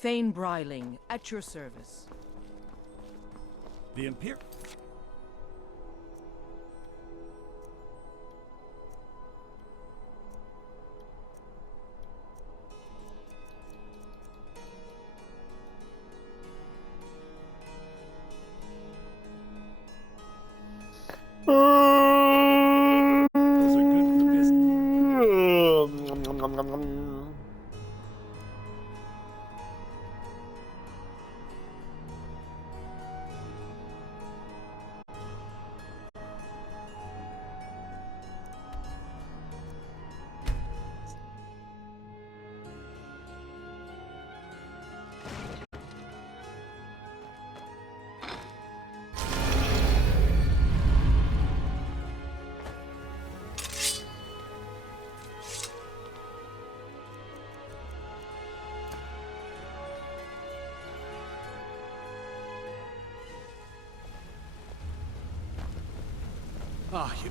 Thane Bryling, at your service. The Imperial. Those are good for business.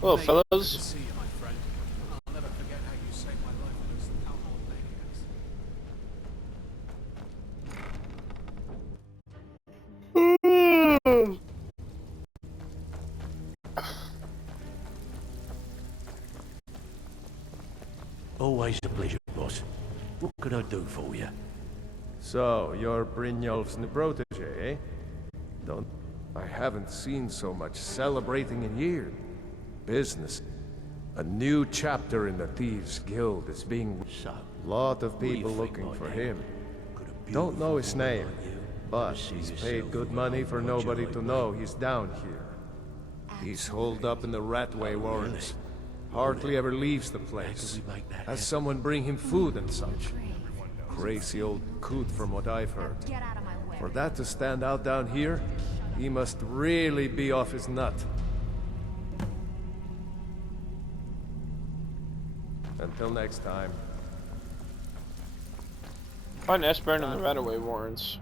Hello, fellas. Good to see you, my friend. I'll never forget how you saved my life with those cowboy maniacs. Always a pleasure, boss. What could I do for you? So, you're Brynjolf's new protege, eh? I haven't seen so much celebrating in years. Business. A new chapter in the Thieves' Guild is being... So, lot of what do you people think, looking my for dear? him. Could a Don't know his beautiful name, woman like you but ever see he's yourself paid good in money a for large nobody like to me? know he's down here. He's holed up in the Ratway Warrens. Hardly ever leaves the How place. could we make that Has happen? someone bring him food and such. Crazy old coot from what I've heard. Get out of my way. For that to stand out down here, he must really be off his nut. Until next time. Find Esbern and the Rataway Warrens.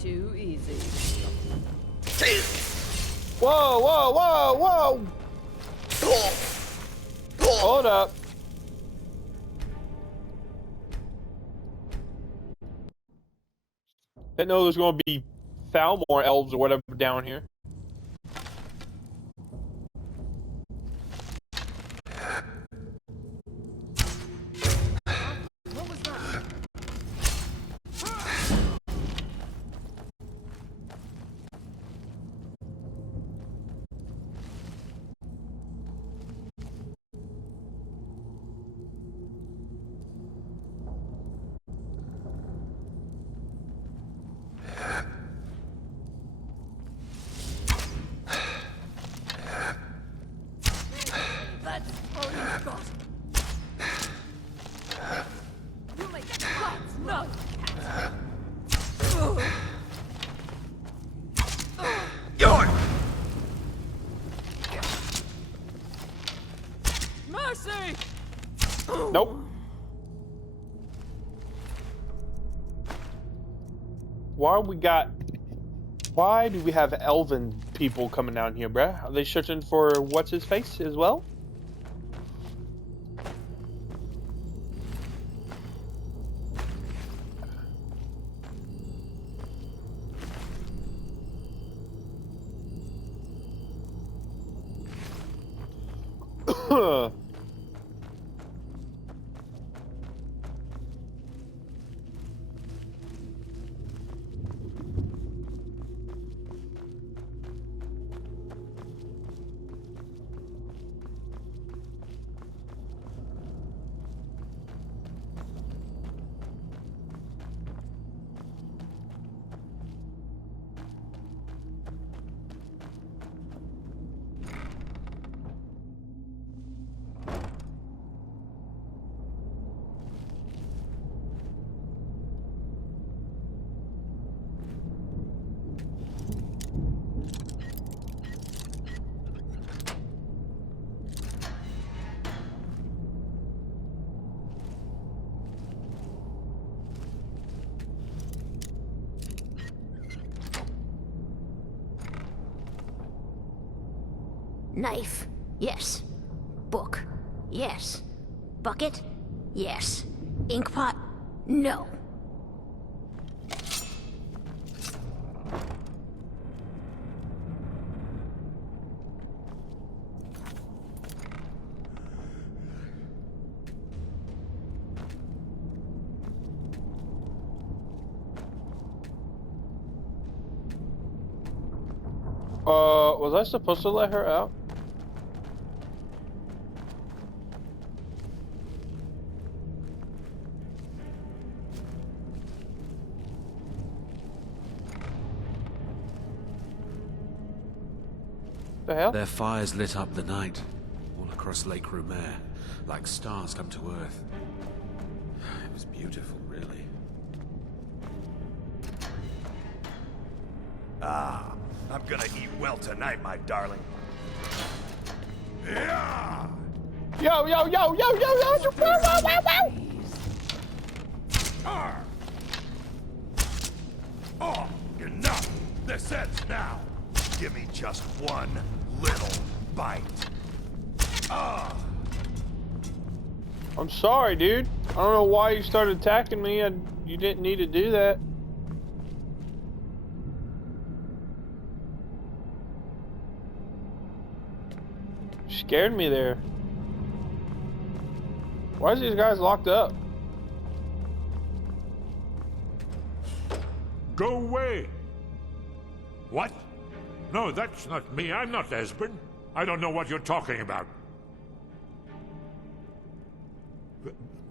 Too easy. Whoa, whoa, whoa, whoa! Hold up. Didn't know there's going to be Thalmor elves or whatever down here. What was that? That's all you've got. You make cuts, not cats. Mercy! Nope. Why do we have elven people coming down here, bruh? Are they searching for what's his face as well? Knife. Yes. Book? Yes. Bucket? Yes. Inkpot? No. Was I supposed to let her out? The hell? Their fires lit up the night, all across Lake Rumer, like stars come to Earth. It was beautiful, really. Ah, I'm gonna eat well tonight, my darling. Yeah! Yo, yo, yo, yo, yo, yo! Whoa, whoa, whoa, whoa! Arr! Oh, enough! This ends now! Give me just one little bite. Ah! I'm sorry, dude. I don't know why you started attacking me. You didn't need to do that. You scared me there. Why is these guys locked up? Go away! What? No, that's not me. I'm not Esbern. I don't know what you're talking about.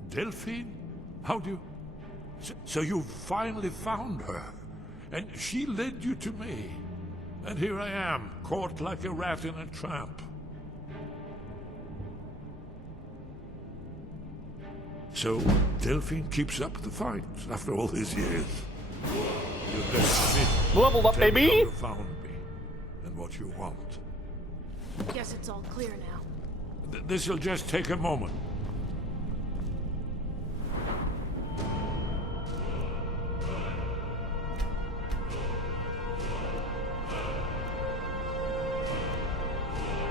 Delphine? How do you... So you finally found her, and she led you to me. And here I am, caught like a rat in a trap. So, Delphine keeps up the fight after all these years. You best admit, Leveled up, tell me baby! how you found me, and what you want. Guess it's all clear now. This'll just take a moment.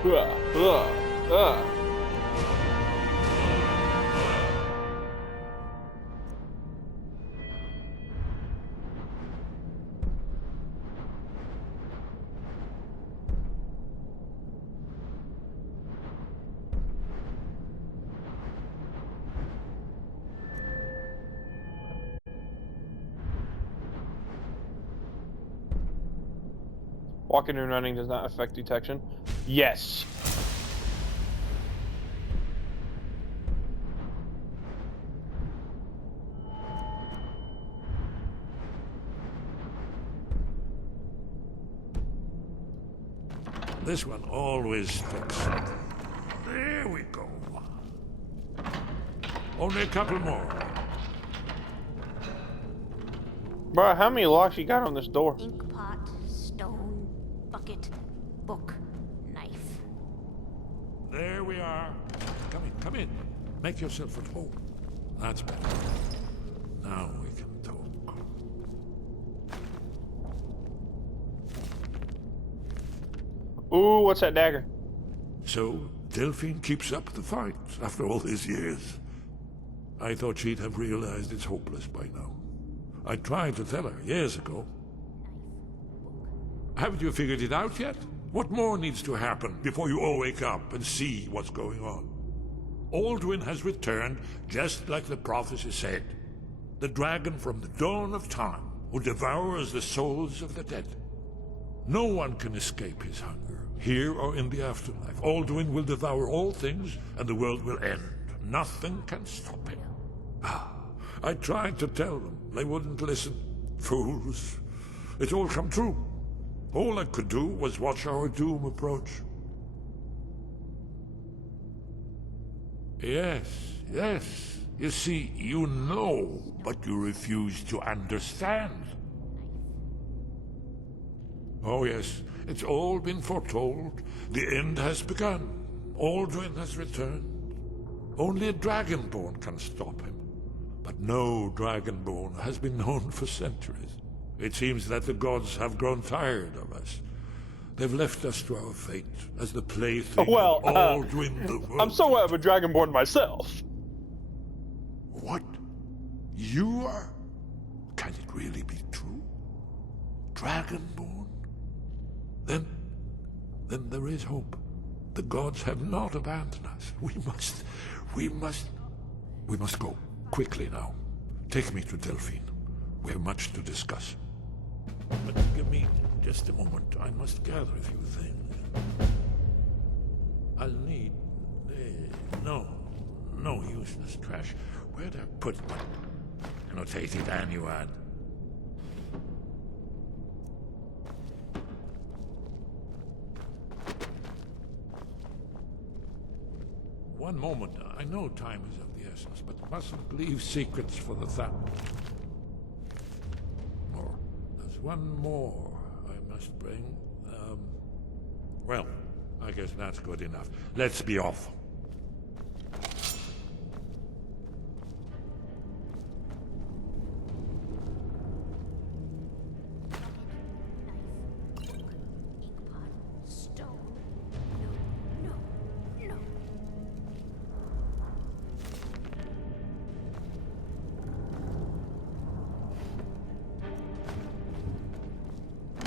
Uh. Walking and running does not affect detection. Yes. This one always sticks. There we go. Only a couple more. Bro, how many locks you got on this door? Inkpot, stone, bucket, book, knife. There we are. Come in, come in. Make yourself at home. That's better. Now we can talk. Ooh, what's that dagger? So, Delphine keeps up the fight after all these years. I thought she'd have realized it's hopeless by now. I tried to tell her years ago. Haven't you figured it out yet? What more needs to happen before you all wake up and see what's going on? Aldwin has returned just like the prophecy said. The dragon from the dawn of time who devours the souls of the dead. No one can escape his hunger, here or in the afterlife. Aldwin will devour all things, and the world will end. Nothing can stop him. I tried to tell them. They wouldn't listen. Fools. It's all come true. All I could do was watch our doom approach. Yes, yes. You see, you know, but you refuse to understand. Oh yes, it's all been foretold. The end has begun. Aldwin has returned. Only a Dragonborn can stop him. But no Dragonborn has been known for centuries. It seems that the gods have grown tired of us. They've left us to our fate as the plaything Well, of all dwindled worlds. I'm somewhat of a dragonborn myself. What? You are? Can it really be true? Dragonborn? Then there is hope. The gods have not abandoned us. We must go. Quickly now. Take me to Delphine. We have much to discuss. But give me just a moment. I must gather a few things. I'll need... no useless trash. Where'd I put my annotated annuad? One moment. I know time is of the essence, but mustn't leave secrets for the More. There's one more I must bring. Well, I guess that's good enough. Let's be off.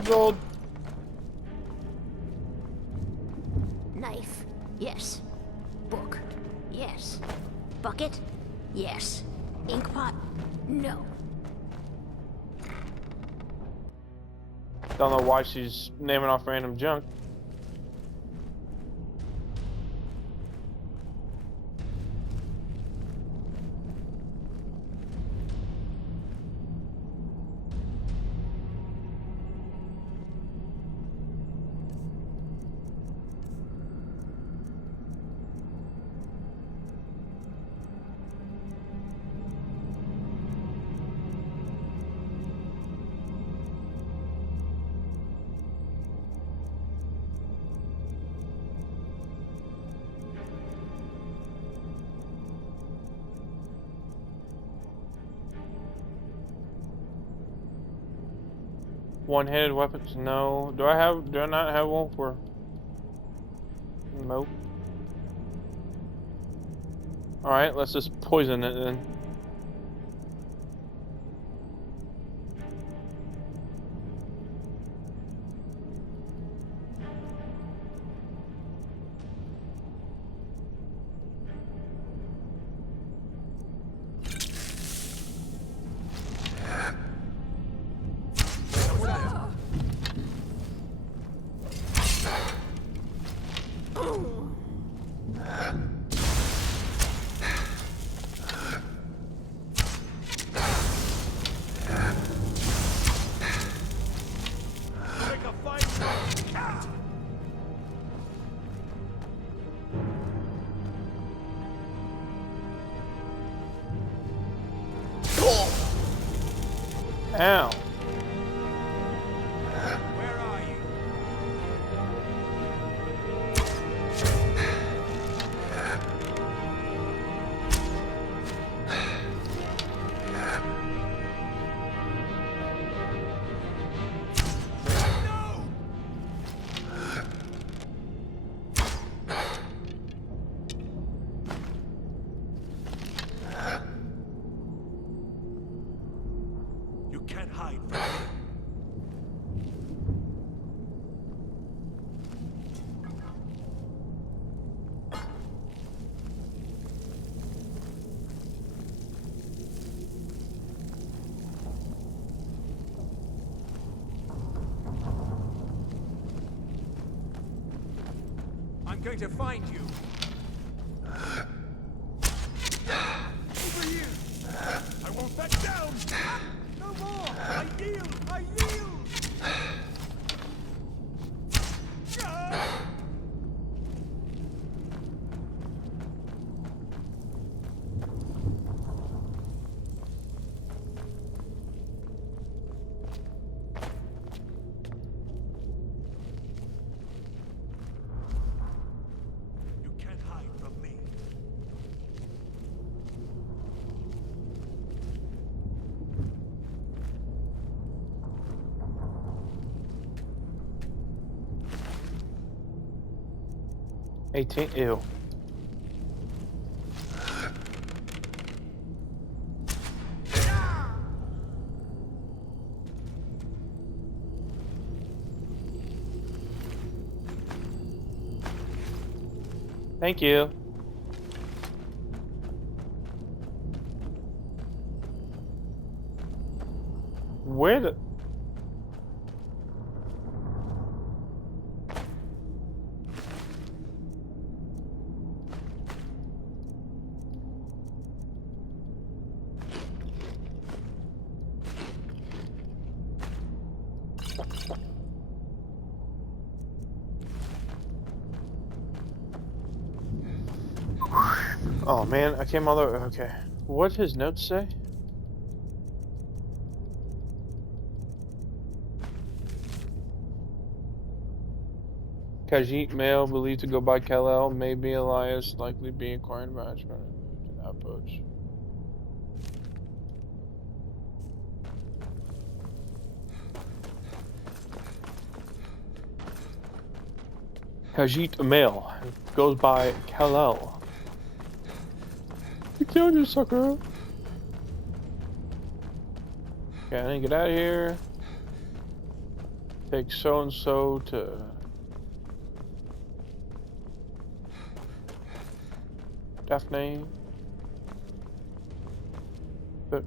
Gold. Knife, yes. Book, yes. Bucket, yes. Inkpot, no. Don't know why she's naming off random junk. One-handed weapons? No. Do I not have one for... Nope. Alright, let's just poison it then. Ow. Where are you? You can't hide from me. I'm going to find you. Over here. I won't back down. No more. I yield. I yield. You can't 18. Ew. Thank you. Where the... Oh man, I came all the way. Okay. What did his notes say? Khajiit male believed to go by Kal-El, maybe Elias, likely being acquired by Esbern outpost. Khajiit male goes by Kal-El. You killed you, sucker. Okay, I need to get out of here. Take so and so to. Daphne. But.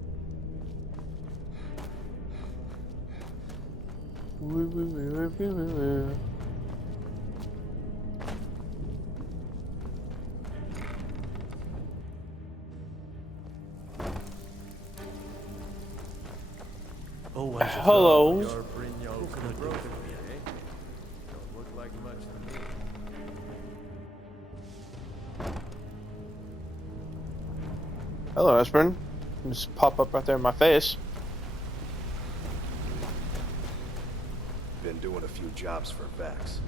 Woo, woo, woo, woo, woo, woo. Oh, Hello. Your Brynjolf's Nibrotage, eh? Don't look like much to me. Hello, Esbern. Just pop up right there in my face. Been doing a few jobs for Vex.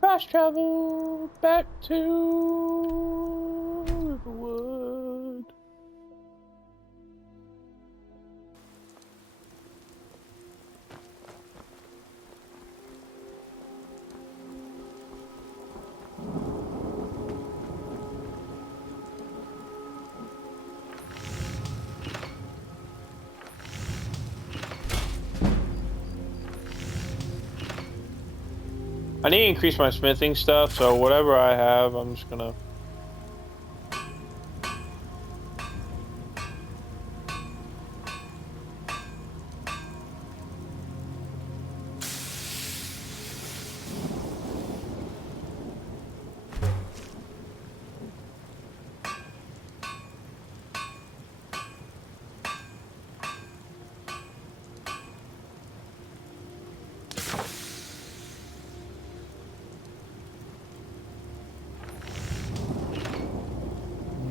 Fast travel back to Riverwood. I need to increase my smithing stuff, so whatever I have, I'm just gonna...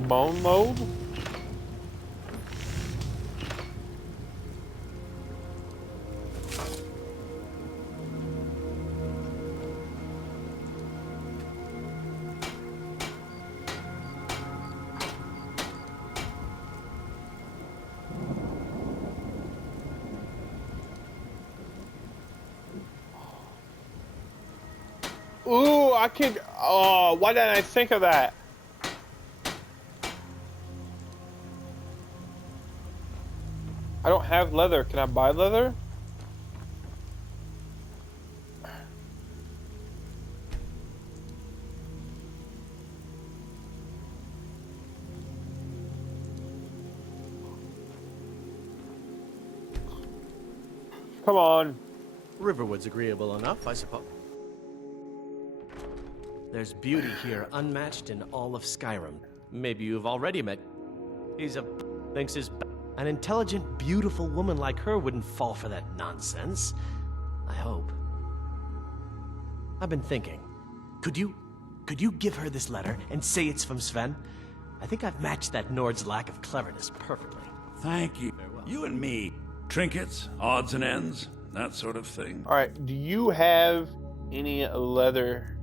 Bone mold? Ooh, I could... Oh, why didn't I think of that? I don't have leather. Can I buy leather? Come on. Riverwood's agreeable enough, I suppose. There's beauty here unmatched in all of Skyrim. Maybe you've already met... He's a... thinks his... An intelligent, beautiful woman like her wouldn't fall for that nonsense. I hope. I've been thinking. Could you give her this letter and say it's from Sven? I think I've matched that Nord's lack of cleverness perfectly. Thank you. You and me. Trinkets, odds and ends, that sort of thing. Alright, do you have any leather?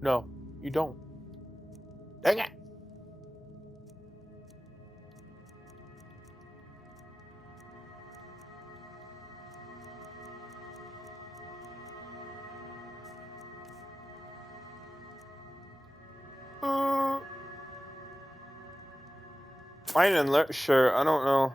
No, you don't. Dang it! Find and learn. Sure, I don't know.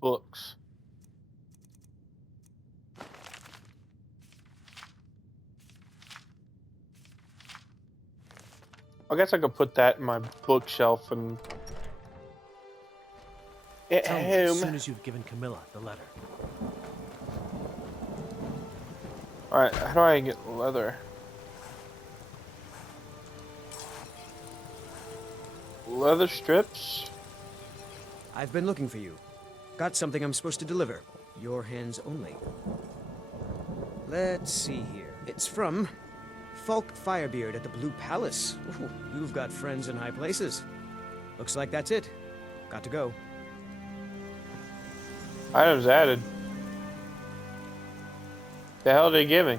Books. I guess I could put that in my bookshelf and at Tell me as home. soon as you've given Camilla the letter. Alright, how do I get leather? Leather strips? I've been looking for you. Got something I'm supposed to deliver. Your hands only. Let's see here. It's from Falk Firebeard at the Blue Palace. Ooh, you've got friends in high places. Looks like that's it. Got to go. Items added. The hell did they give me?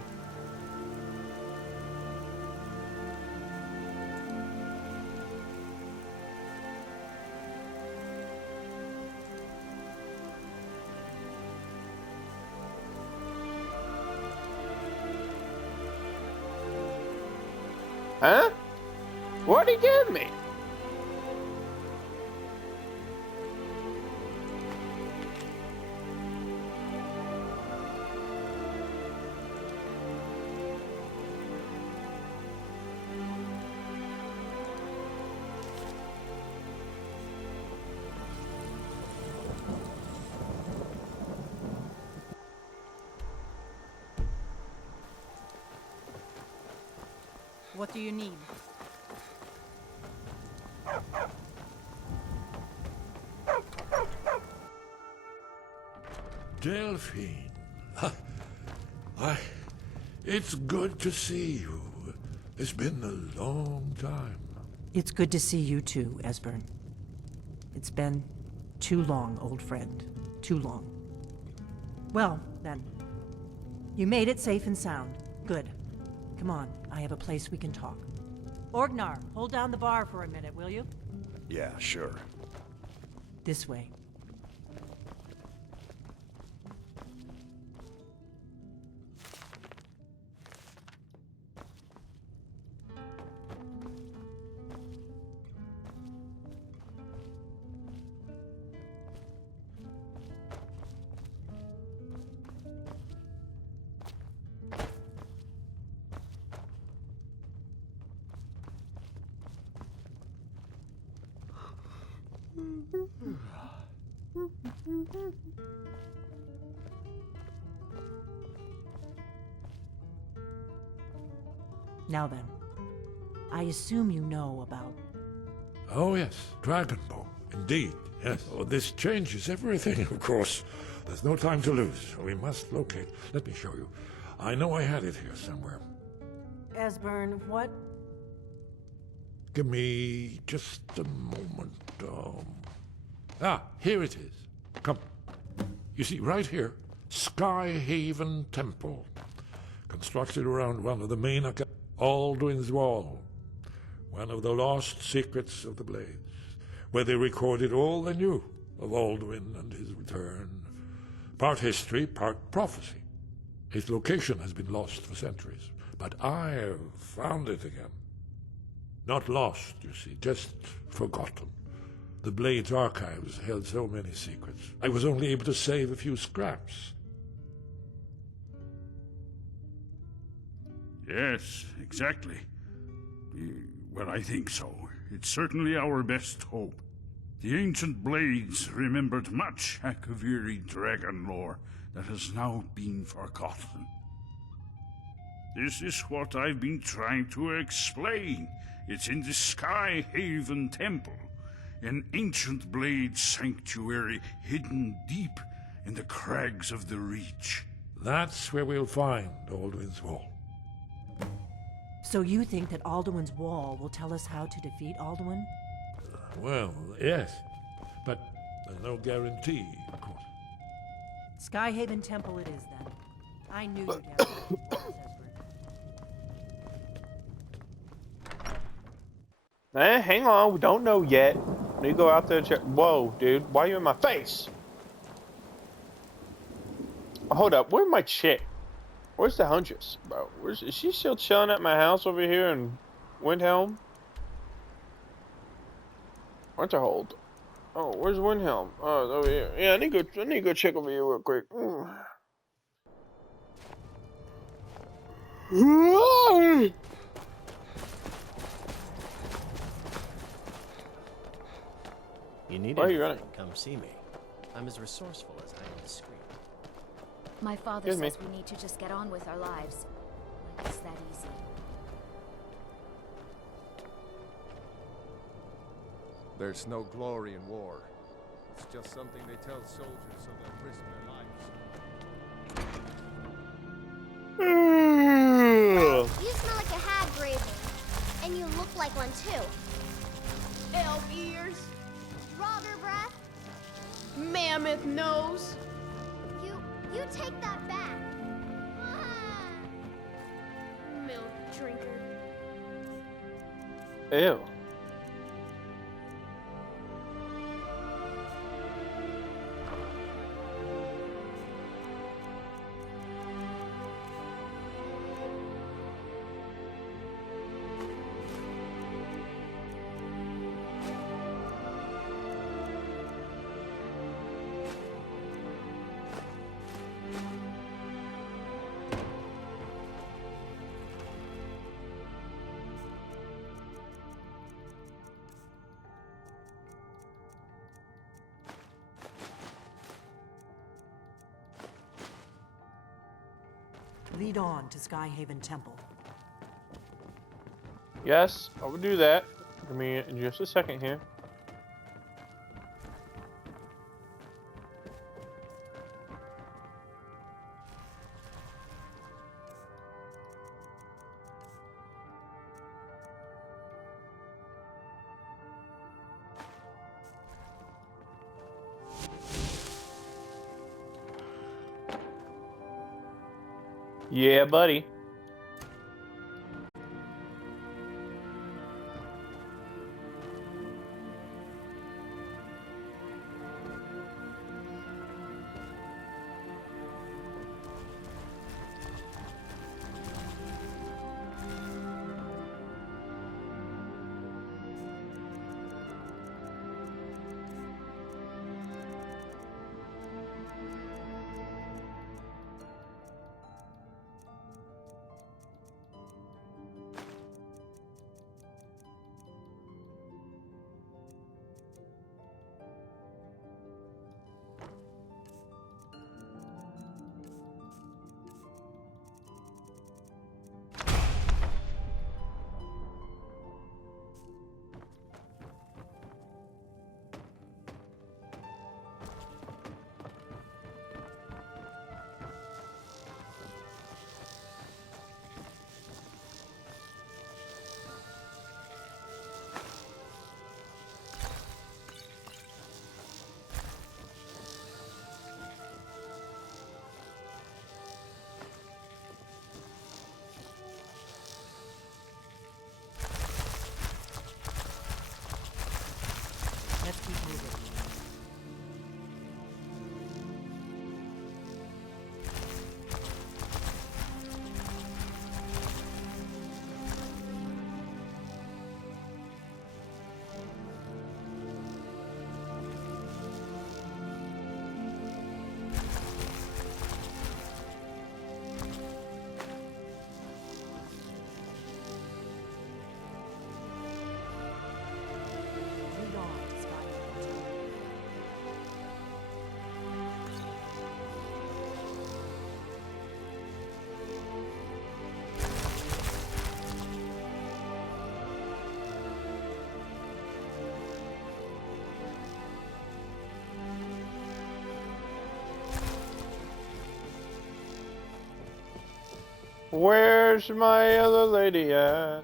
Huh? What'd he give me? What do you need? Delphine. It's good to see you. It's been a long time. It's good to see you too, Esbern. It's been too long, old friend. Too long. Well, then. You made it safe and sound. Good. Come on, I have a place we can talk. Orgnar, hold down the bar for a minute, will you? Yeah, sure. This way. Now then, I assume you know about... Oh, yes, Dragonbow. Indeed, yes. Oh, this changes everything, of course. There's no time to lose. We must locate. Let me show you. I know I had it here somewhere. Esbern, what? Give me just a moment. Here it is. Come. You see, right here, Skyhaven Temple. Constructed around one of the main Alduin's Wall. One of the lost secrets of the Blades, where they recorded all they knew of Alduin and his return. Part history, part prophecy. Its location has been lost for centuries, but I have found it again. Not lost, you see, just forgotten. The Blade's archives held so many secrets. I was only able to save a few scraps. Yes, exactly. Well, I think so. It's certainly our best hope. The ancient blades remembered much Akaviri dragon lore that has now been forgotten. This is what I've been trying to explain. It's in the Sky Haven Temple, an ancient blade sanctuary hidden deep in the crags of the Reach. That's where we'll find Alduin's Wall. So you think that Alduin's Wall will tell us how to defeat Alduin? Well, yes. But there's no guarantee, of course. Skyhaven Temple it is, then. I knew you'd have it, Esbern. Hang on, we don't know yet. Let me go out there and check. Whoa, dude, why are you in my face? Oh, hold up, where's my chick? Where's the Huntress, bro? Is she still chilling at my house over here in Windhelm? Winterhold. Oh, where's Windhelm? Oh, it's over here. Yeah, I need to go check over here real quick. You need Why are you anything, running? come see me. I'm as resourceful as I am discreet. My father Excuse me. says we need to just get on with our lives. Like it's that easy. There's no glory in war. It's just something they tell soldiers so they'll risk their lives. You smell like a hag raven. And you look like one too. Elf ears, Roger breath. mammoth nose. You take that back. Ah. Milk drinker. Ew. Lead on to Skyhaven Temple. Yes, I will do that. Give me just a second here. Yeah, buddy. Where's my other lady at?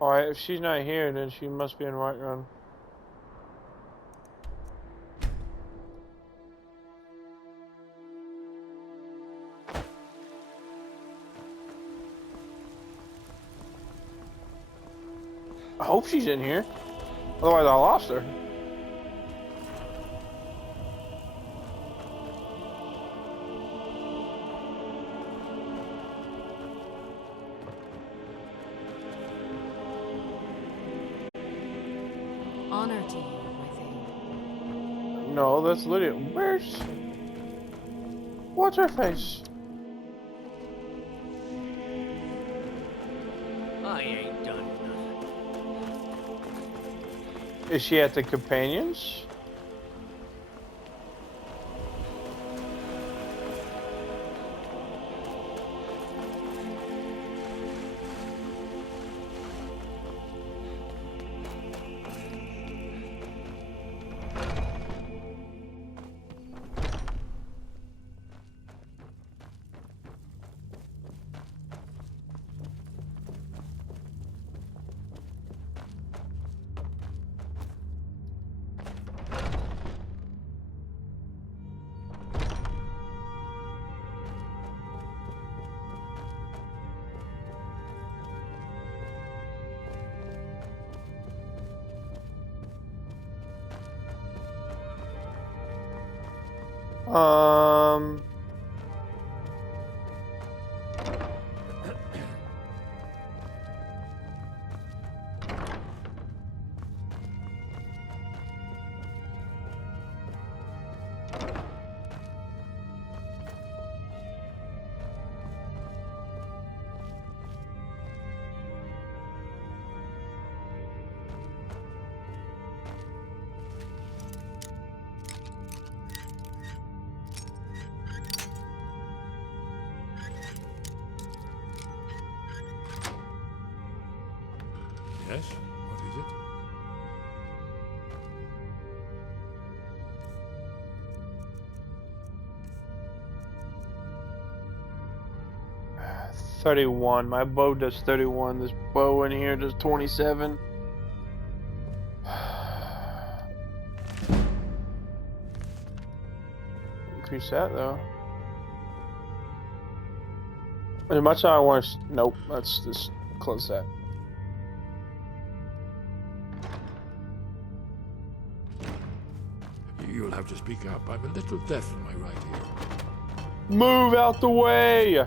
Alright, if she's not here, then she must be in Whiterun. I hope she's in here. Otherwise I lost her. Honor to you, my thing. No, that's Lydia. Where's... What's her face? I ain't done nothing. Is she at the companions? Yes? What is it? $31. My bow does 31. This bow in here does 27. Increase that though. As much as I want to... Nope, let's just close that. You'll have to speak up. I'm a little deaf in my right ear. Move out the way!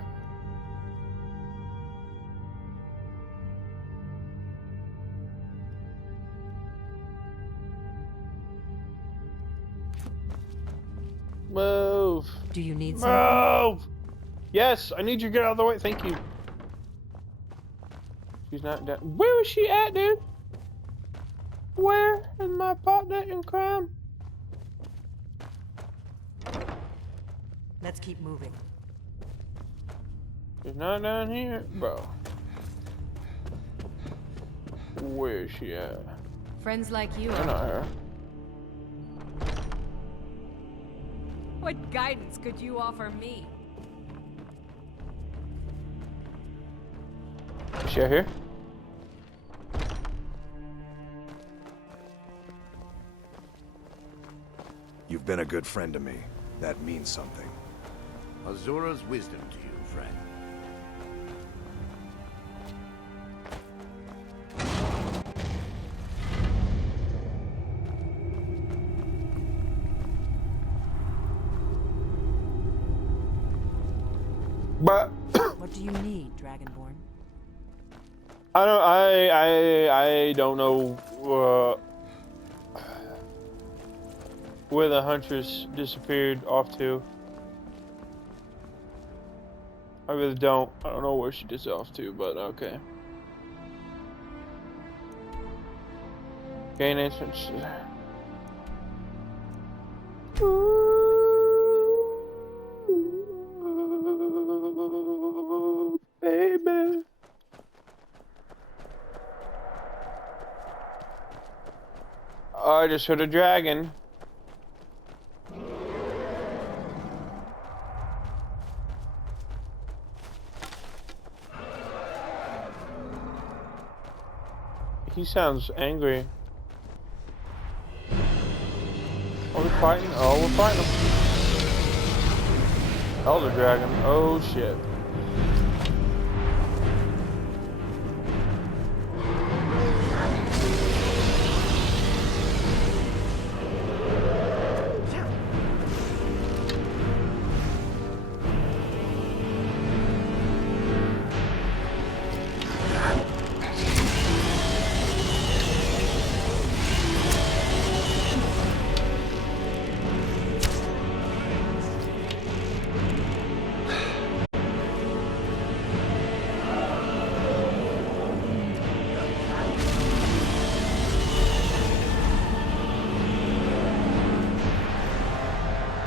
Move! Do you need something? Move! Yes, I need you to get out of the way. Thank you. She's not dead. Where is she at, dude? Where is my partner in crime? Let's keep moving. She's not down here, bro. Where is she at? Friends like you I know her. What guidance could you offer me? Is she out here? You've been a good friend to me. That means something. Azura's wisdom to you, friend. But what do you need, Dragonborn? I don't know where the huntress disappeared off to. I really don't. I don't know where she dis off to, but okay. Gain entrance. Ooh, baby. I just heard a dragon. He sounds angry. Are we fighting? Oh, we're fighting him. Elder Dragon. Oh, shit.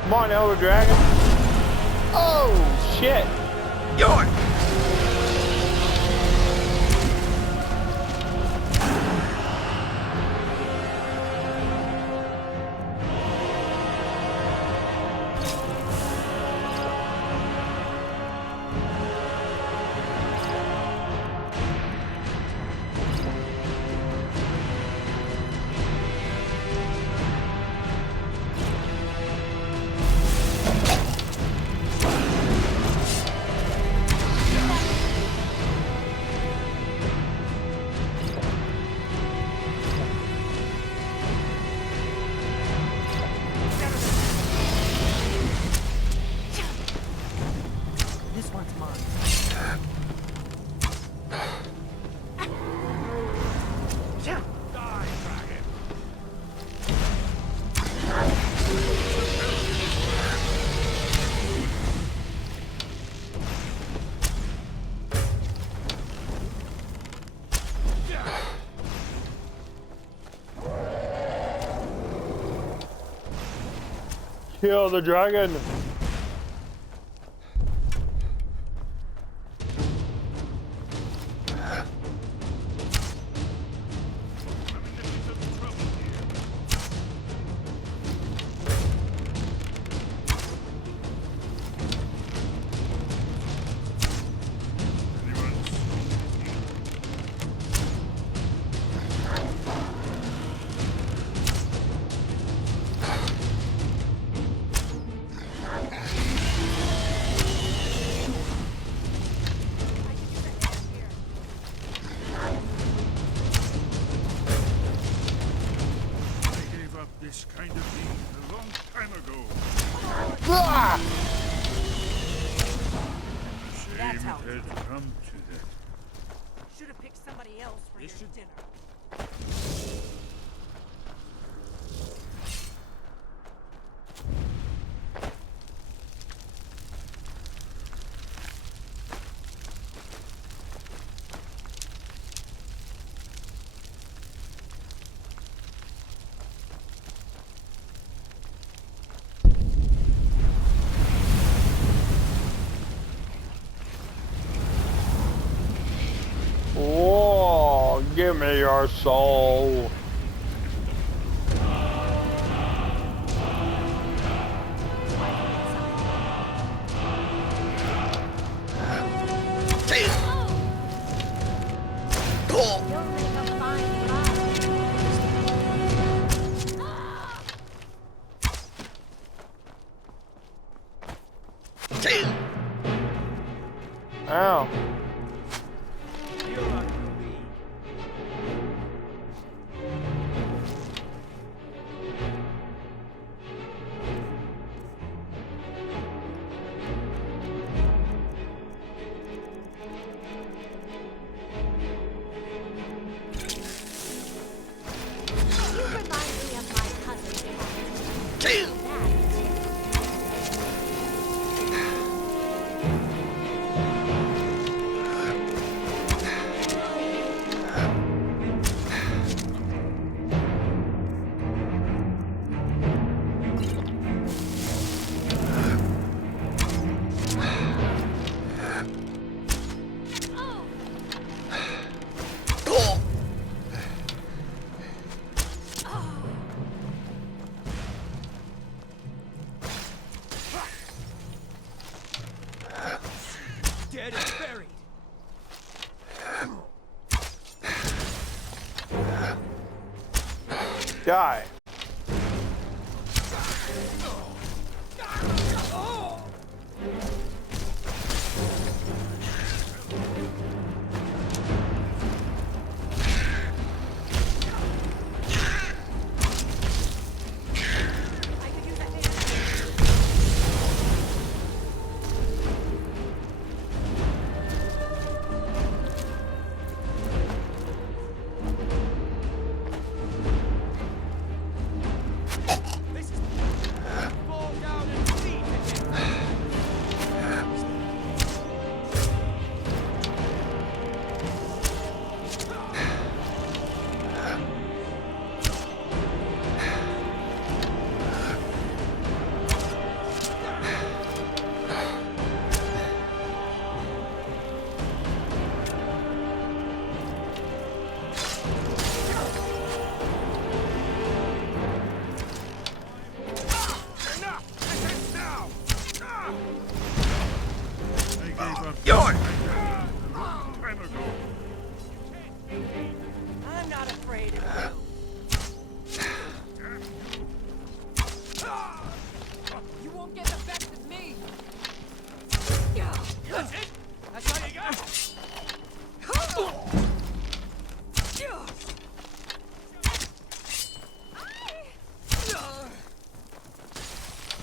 Come on, Elder Dragon. Oh, shit. Yoink! This one's mine. Die, dragon! Kill the dragon. This kind of thing a long time ago. Ah! Shame That's how it had come to that. Should have picked somebody else for your dinner. Whoa, give me your soul. Ow. Die. I'm not afraid of you. You won't get the best of me. That's it. That's all you got.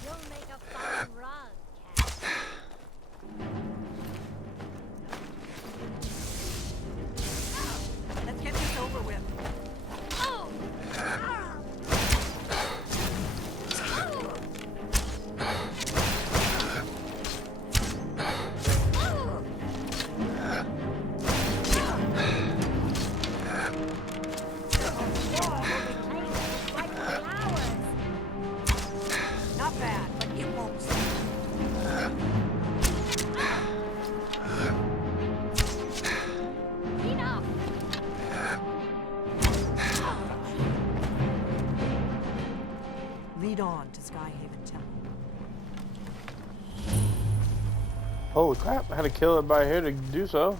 You'll make a fine rug, cat. Let's get this over with. Not bad, but it won't. Enough. Lead on to Skyhaven Temple. Holy crap, I had to kill it by here to do so.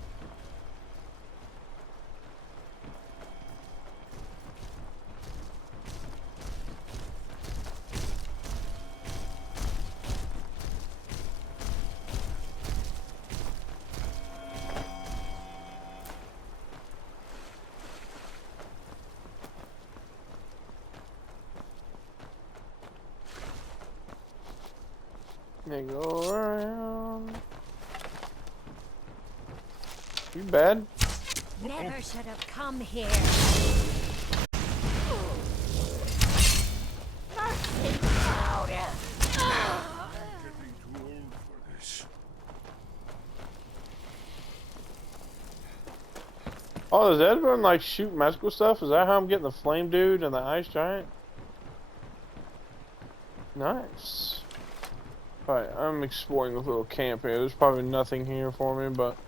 They go around. You bad? Never should have come here. Mercy, powder. Getting too old for this. Oh, does Esbern like shoot magical stuff? Is that how I'm getting the flame dude and the ice giant? Nice. Alright, I'm exploring this little camp here. There's probably nothing here for me, but...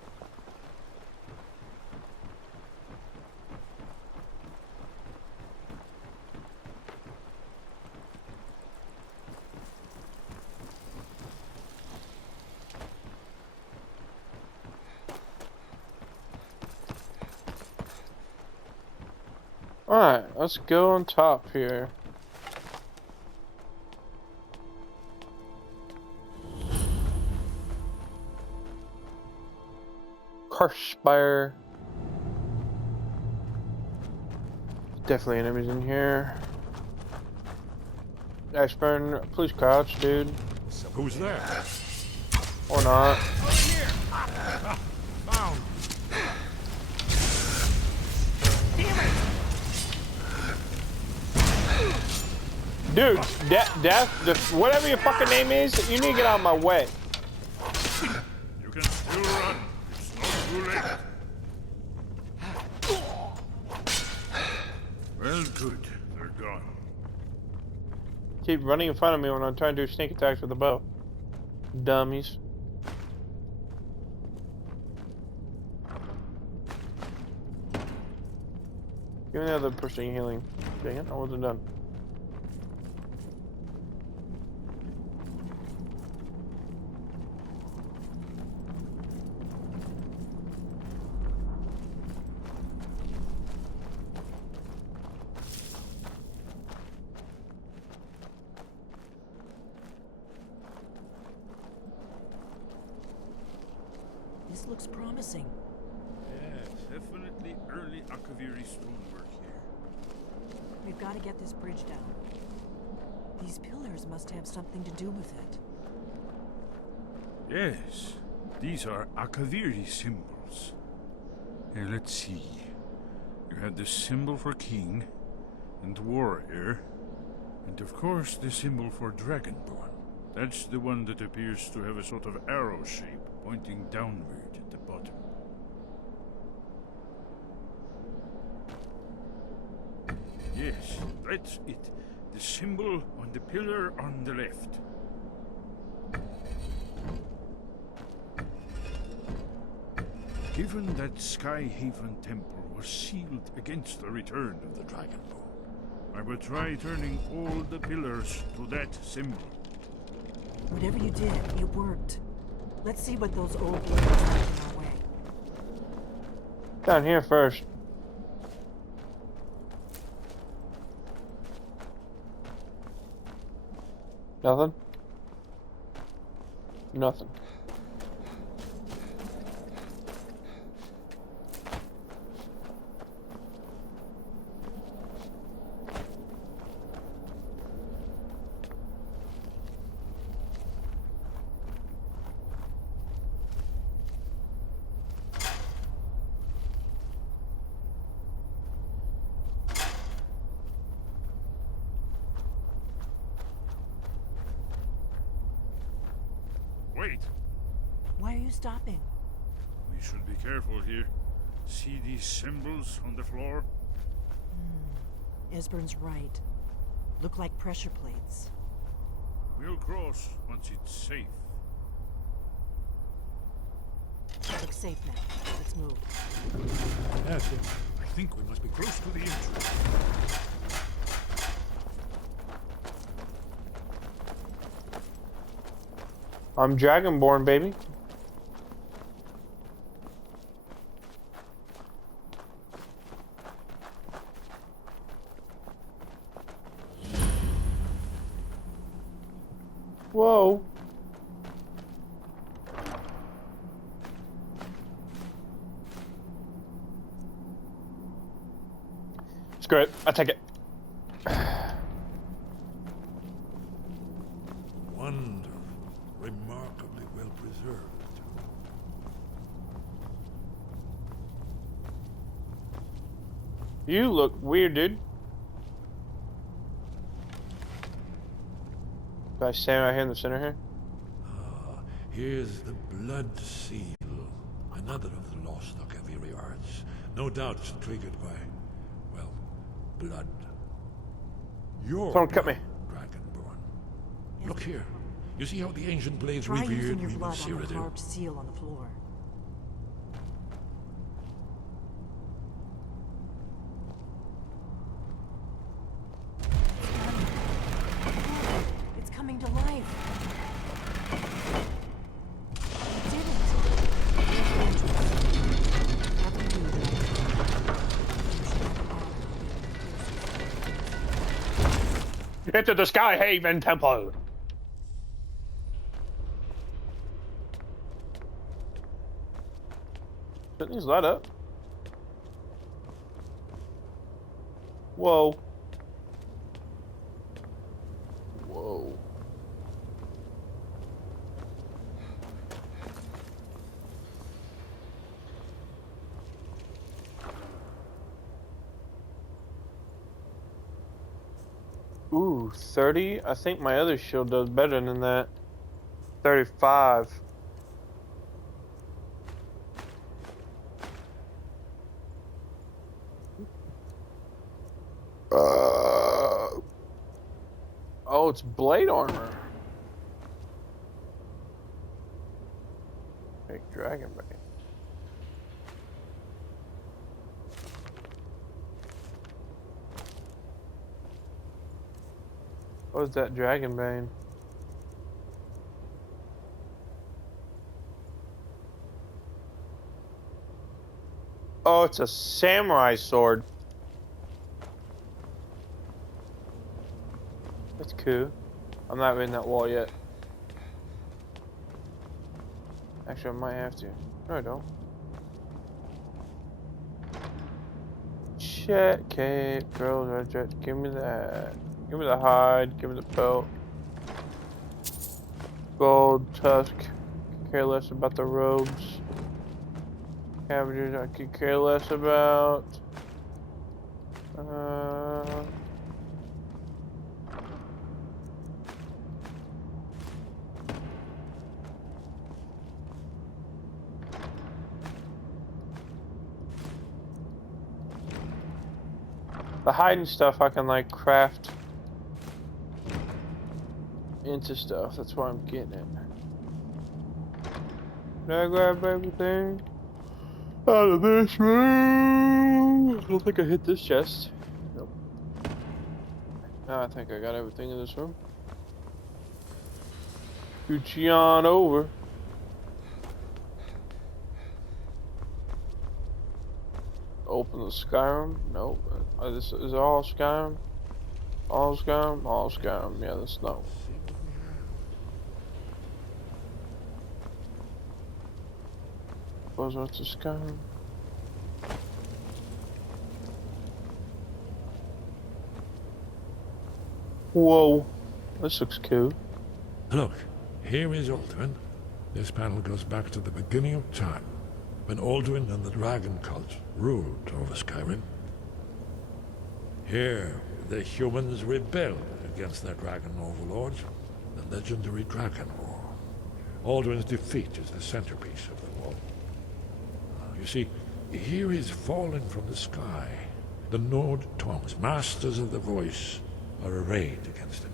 Alright, let's go on top here. Harshspire. Definitely enemies in here. Esbern, please crouch, dude. Who's there? Or not. Found. Dude, whatever your fucking name is, you need to get out of my way. You can still run. It's not too late. Well, good. They're gone. Keep running in front of me when I'm trying to do sneak attacks with the bow. Dummies. Give me the other person healing. Dang it, I wasn't done. This looks promising. Yes, definitely early Akaviri stonework here. We've got to get this bridge down. These pillars must have something to do with it. Yes, these are Akaviri symbols. Here, let's see. You had the symbol for king and warrior, and of course the symbol for dragonborn. That's the one that appears to have a sort of arrow shape pointing downward at the bottom. Yes, that's it. The symbol on the pillar on the left. Given that Skyhaven Temple was sealed against the return of the Dragonborn, I will try turning all the pillars to that symbol. Whatever you did, it worked. Let's see what those old blades are in our way. Down here first. Nothing? Nothing. Wait! Why are you stopping? We should be careful here. See these symbols on the floor? Esbern's right. Look like pressure plates. We'll cross once it's safe. Looks safe now. Let's move. That's it. I think we must be close to the entrance. I'm Dragonborn, baby. Whoa. Screw it. I take it. Wonderful. Remarkably well preserved. You look weird, dude. Do I stand right here in the center here? Here's the blood seal. Another of the lost Akaviri arts. No doubt it's triggered by, well, blood. Your Don't cut me. Dragonborn. Look here. You see how the ancient blades Try using revered your me blood on the Cyrodiil? carved seal on the floor. It's coming to life. It did it. Into the Skyhaven Temple. Something's light up. Whoa. Whoa. Ooh, 30? I think my other shield does better than that. 35. Oh, it's blade armor. Big dragon bane. What is that dragon bane? Oh, it's a samurai sword. That's cool. I'm not in that wall yet. Actually, I might have to. No, I don't. Shit, cape, girls, red jet. Give me that. Give me the hide. Give me the belt. Gold tusk. Care less about the robes. Cabbages I could care less about. The hiding stuff I can like craft into stuff. That's why I'm getting it. Did I grab everything out of this room? I don't think I hit this chest. Nope. Now I think I got everything in this room. Gucci on over. Open the Skyrim. Nope. This is all Skyrim. All Skyrim. All Skyrim. Yeah, that's not. What's the Skyrim? Whoa, this looks cool. Look, here is Alduin. This panel goes back to the beginning of time, when Alduin and the dragon cult ruled over Skyrim. Here, the humans rebelled against their dragon overlords, the legendary Dragon War. Alduin's defeat is the centerpiece of the war. You see, here is fallen from the sky. The Nord tongues, masters of the voice, are arrayed against him.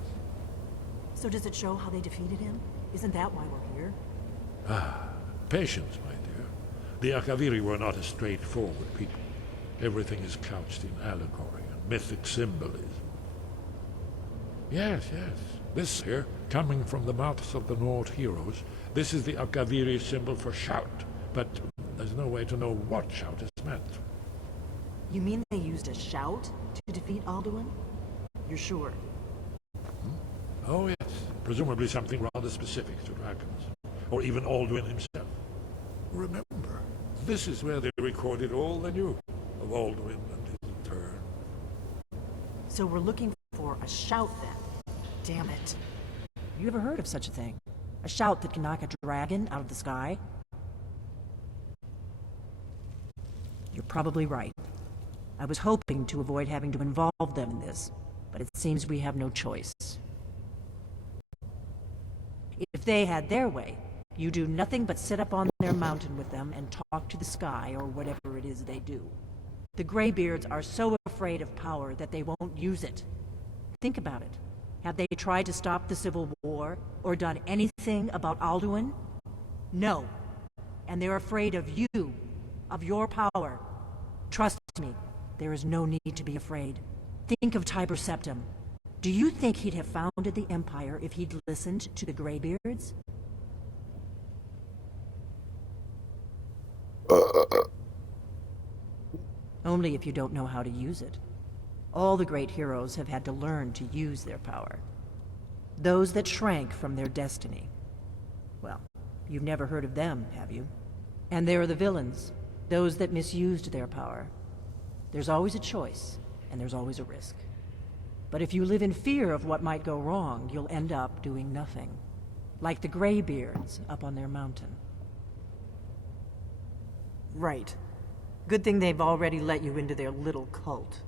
So does it show how they defeated him? Isn't that why we're here? Ah, patience, my dear. The Akaviri were not a straightforward people. Everything is couched in allegory and mythic symbolism. Yes, yes. This here, coming from the mouths of the Nord heroes, this is the Akaviri symbol for shout. But there's no way to know what shout is meant. You mean they used a shout to defeat Alduin? You're sure? Oh, yes. Presumably something rather specific to dragons. Or even Alduin himself. Remember, this is where they recorded all they knew of Alduin and his turn. So we're looking for a shout then? Damn it. You ever heard of such a thing? A shout that can knock a dragon out of the sky? You're probably right. I was hoping to avoid having to involve them in this, but it seems we have no choice. If they had their way, you do nothing but sit up on their mountain with them and talk to the sky or whatever it is they do. The Greybeards are so afraid of power that they won't use it. Think about it. Have they tried to stop the Civil War or done anything about Alduin? No. And they're afraid of you, of your power. Trust me, there is no need to be afraid. Think of Tiber Septim. Do you think he'd have founded the Empire if he'd listened to the Greybeards? Only if you don't know how to use it. All the great heroes have had to learn to use their power. Those that shrank from their destiny. Well, you've never heard of them, have you? And there are the villains, those that misused their power. There's always a choice, and there's always a risk. But if you live in fear of what might go wrong, you'll end up doing nothing. Like the Greybeards up on their mountain. Right. Good thing they've already let you into their little cult.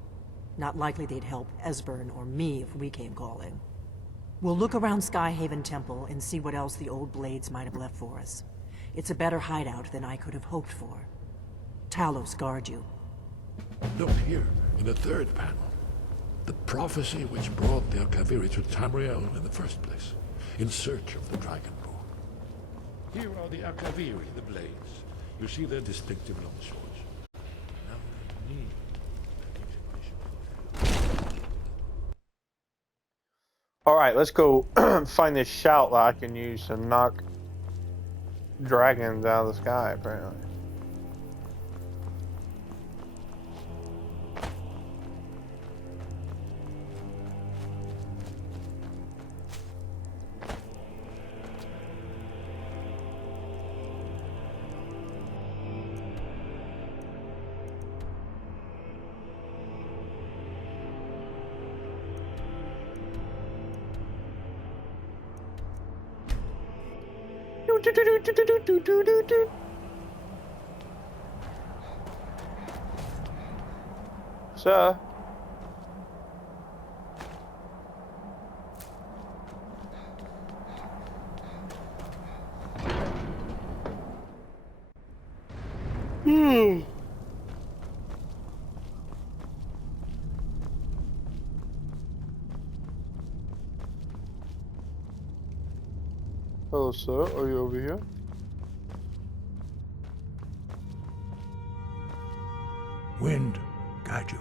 Not likely they'd help Esbern or me if we came calling. We'll look around Skyhaven Temple and see what else the old blades might have left for us. It's a better hideout than I could have hoped for. Talos guard you. Look here, in the third panel. The prophecy which brought the Akaviri to Tamriel in the first place, in search of the Dragon Bow. Here are the Akaviri, the blades. You see their distinctive long swords. Now they need that information. Alright, let's go find this shout that I can use to knock dragons out of the sky, apparently. Sir. Hello, sir. Are you over here? Wind, guide you.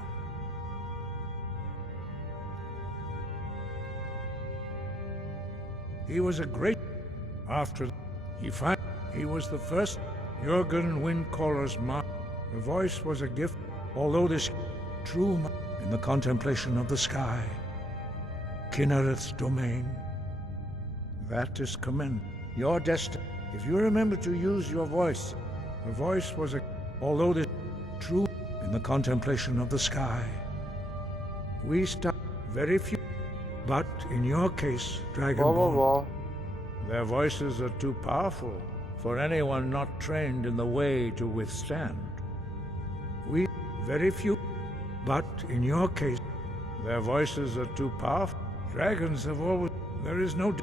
He was a great... After he was the first Jürgen Windcaller's mark. The voice was a gift, although this true in the contemplation of the sky. Kinnereth's domain. That is commend. Your destiny. If you remember to use your voice, the voice was a... Although this true in the contemplation of the sky. We stop very few, but in your case, Dragonborn, their voices are too powerful for anyone not trained in the way to withstand. We very few, but in your case, their voices are too powerful. Dragons have always... There is no...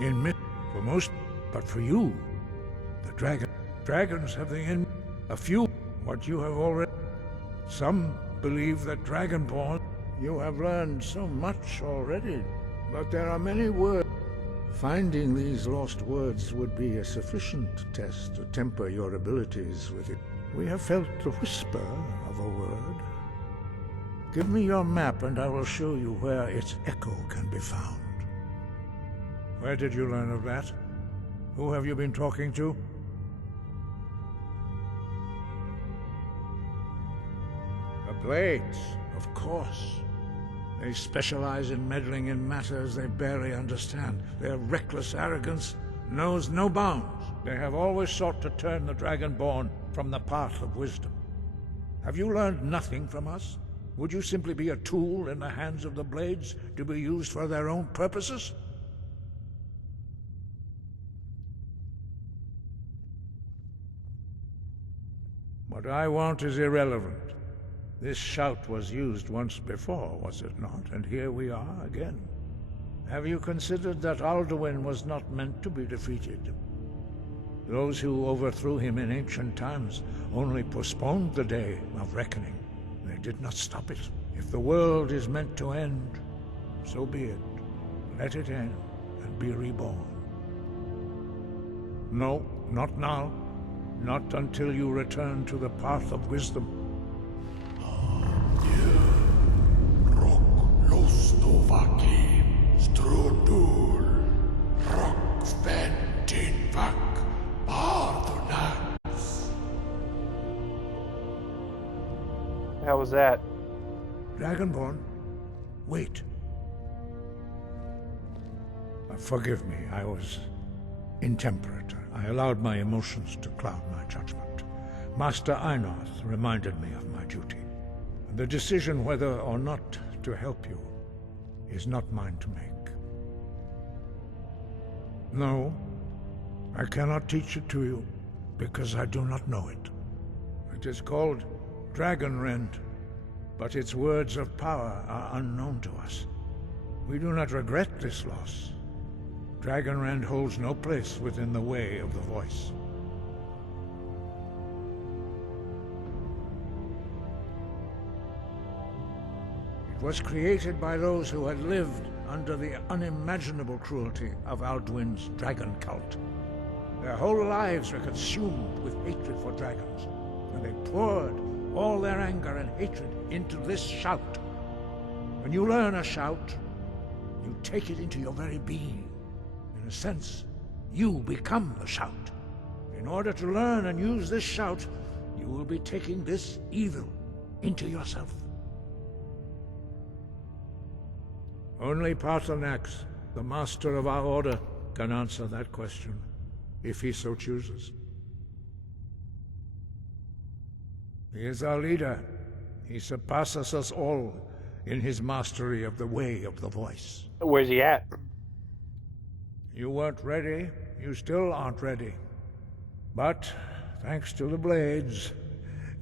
in myth for most, but for you, the dragons have the a few, what you have already. Some believe that Dragonborn, you have learned so much already, but there are many words. Finding these lost words would be a sufficient test to temper your abilities with it. We have felt the whisper of a word. Give me your map and I will show you where its echo can be found. Where did you learn of that? Who have you been talking to? The Blades, of course. They specialize in meddling in matters they barely understand. Their reckless arrogance knows no bounds. They have always sought to turn the Dragonborn from the path of wisdom. Have you learned nothing from us? Would you simply be a tool in the hands of the Blades to be used for their own purposes? What I want is irrelevant. This shout was used once before, was it not? And here we are again. Have you considered that Alduin was not meant to be defeated? Those who overthrew him in ancient times only postponed the day of reckoning. They did not stop it. If the world is meant to end, so be it. Let it end and be reborn. No, not now. Not until you return to the path of wisdom. How was that? Dragonborn, wait. Forgive me, I was intemperate. I allowed my emotions to cloud my judgment. Master Einarth reminded me of my duty. The decision whether or not to help you is not mine to make. No, I cannot teach it to you because I do not know it. It is called Dragonrend, but its words of power are unknown to us. We do not regret this loss. Dragonrend holds no place within the way of the voice. It was created by those who had lived under the unimaginable cruelty of Alduin's dragon cult. Their whole lives were consumed with hatred for dragons, and they poured all their anger and hatred into this shout. When you learn a shout, you take it into your very being. In a sense, you become the shout. In order to learn and use this shout, you will be taking this evil into yourself. Only Paarthurnax, the master of our order, can answer that question, if he so chooses. He is our leader. He surpasses us all in his mastery of the way of the voice. Where's he at? You weren't ready, you still aren't ready. But, thanks to the blades,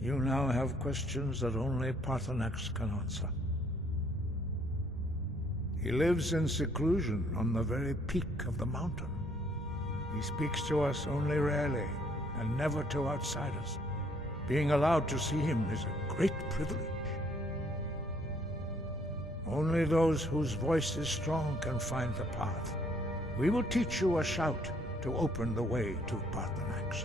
you now have questions that only Parthenax can answer. He lives in seclusion on the very peak of the mountain. He speaks to us only rarely, and never to outsiders. Being allowed to see him is a great privilege. Only those whose voice is strong can find the path. We will teach you a shout to open the way to Parthenax.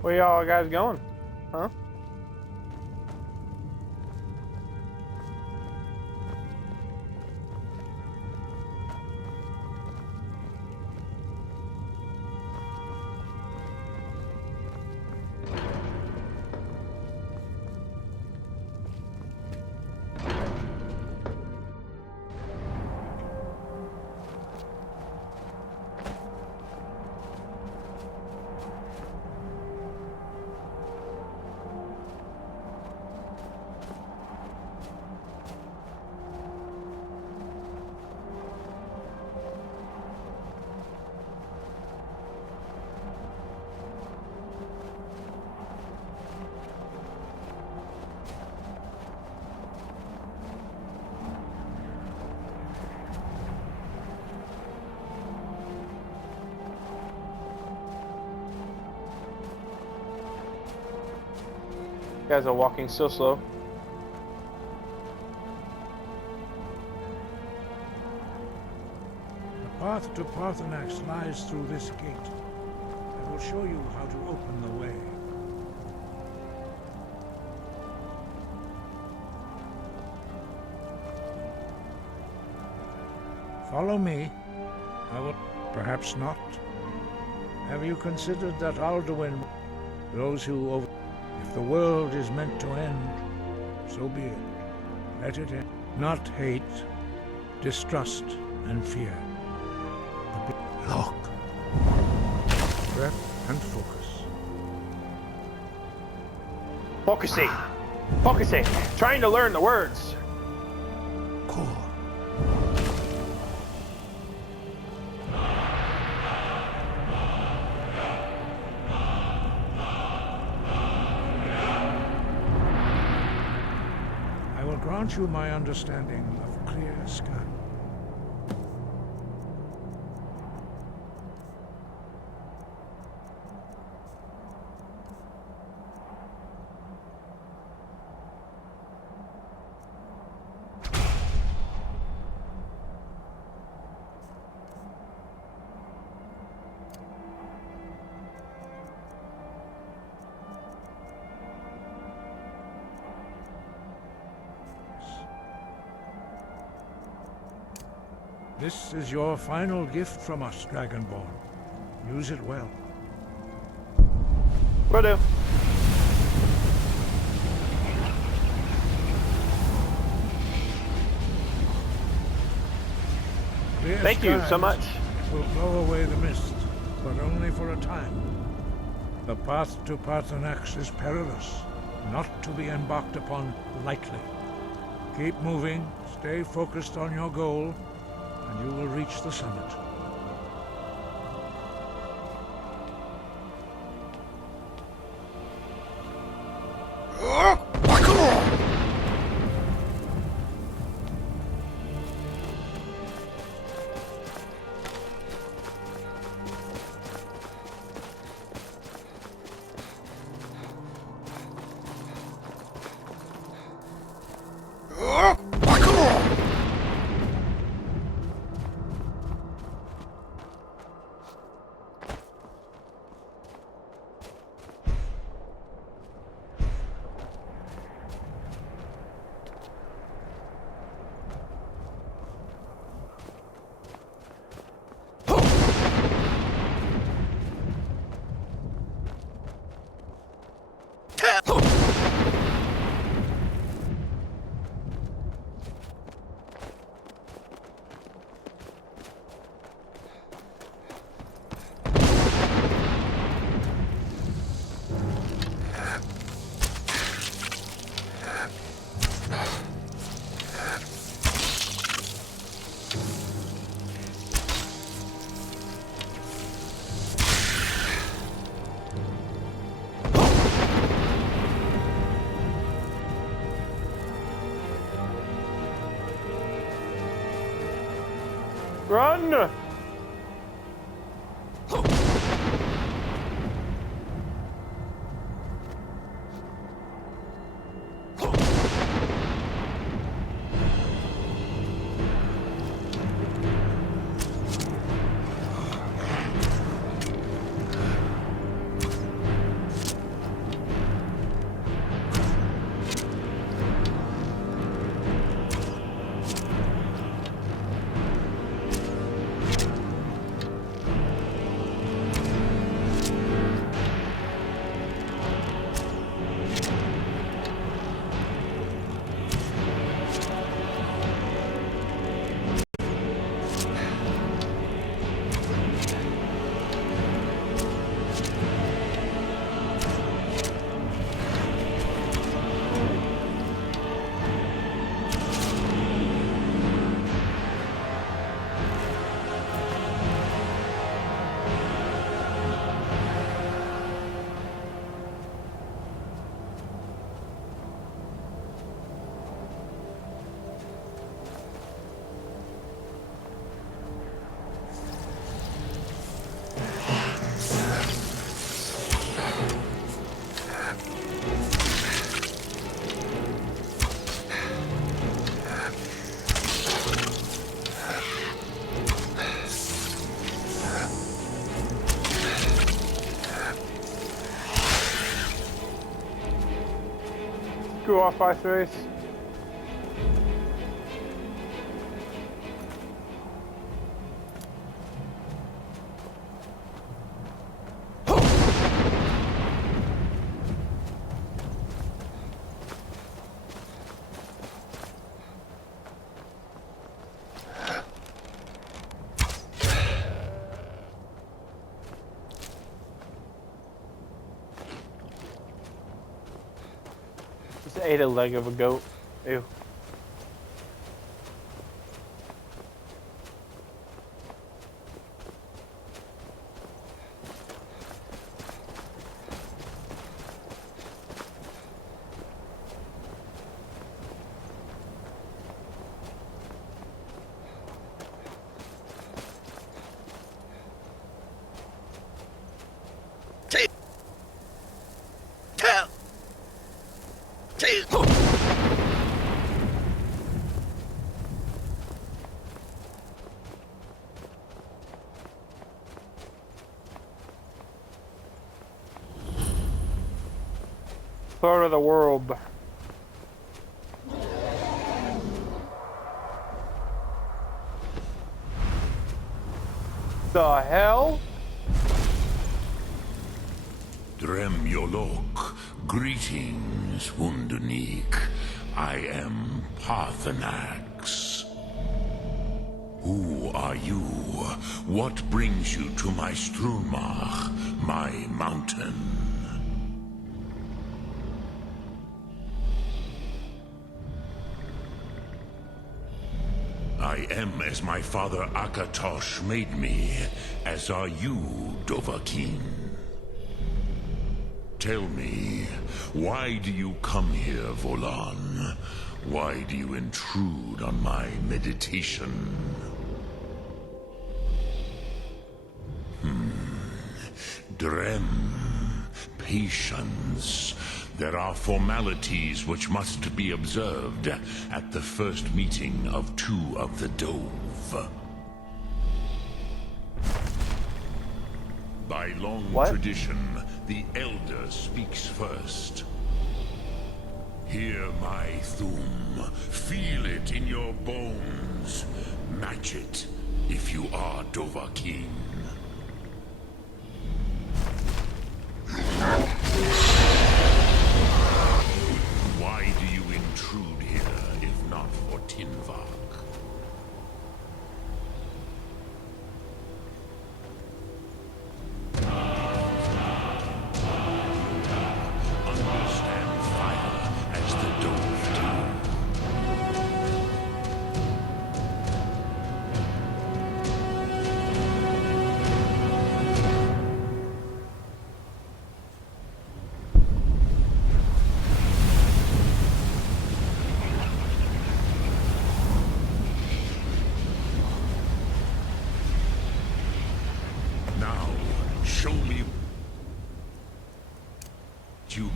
Where y'all guys going? Huh? You guys are walking so slow. The path to Parthenax lies through this gate. I will show you how to open the way. Follow me. I will... Perhaps not. Have you considered that Alduin... Those who... If the world is meant to end, so be it. Let it end. Not hate, distrust, and fear. Lock. Breath and focus. Focusing! Focusing! Trying to learn the words! Core. Grant you my understanding of clear sky. This is your final gift from us, Dragonborn. Use it well. Will do. Thank you so much. Will blow away the mist, but only for a time. The path to Parthenax is perilous, not to be embarked upon lightly. Keep moving, stay focused on your goal, and you will reach the summit. Run! Screw off, Ice Race. Just ate a leg of a goat. Ew. Part of the world. The hell? Drem Yolok, greetings, Wundernik. I am Parthenax. Who are you? What brings you to my Strunmach, my mountain? I am as my father Akatosh made me, as are you, Dovahkiin. Tell me, why do you come here, Volan? Why do you intrude on my meditation? Drem, patience. There are formalities which must be observed at the first meeting of two of the Dove. By long tradition, the Elder speaks first. Hear my Thum. Feel it in your bones. Match it if you are Dovahkiin. Why do you intrude here, if not for Tinvak? Understand fire as the Dove do.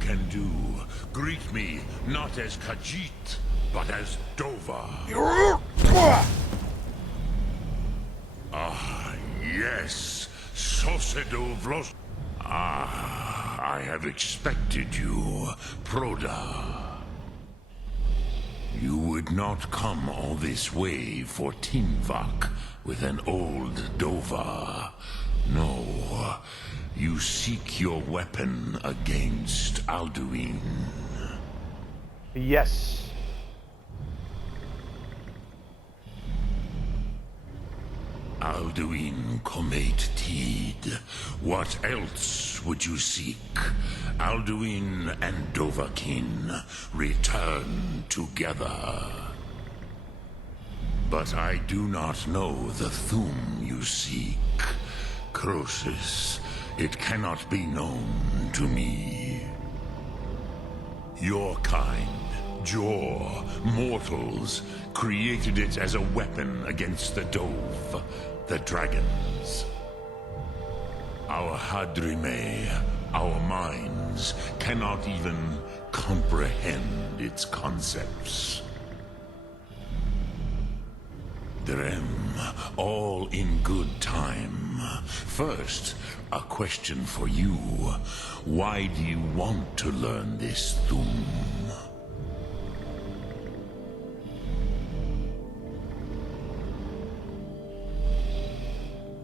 can do. Greet me not as Khajiit, but as Dova. Ah, yes. Sosedo Vlos... Ah, I have expected you, Proda. You would not come all this way for Tinvak with an old Dova. No, you seek your weapon against Alduin. Yes. Alduin Comate Teed. What else would you seek? Alduin and Dovahkiin return together. But I do not know the Thum you seek. Croesus, it cannot be known to me. Your kind, Jor, mortals, created it as a weapon against the Dove, the dragons. Our Hadrime, our minds, cannot even comprehend its concepts. Drem, all in good time. First, a question for you. Why do you want to learn this Thum?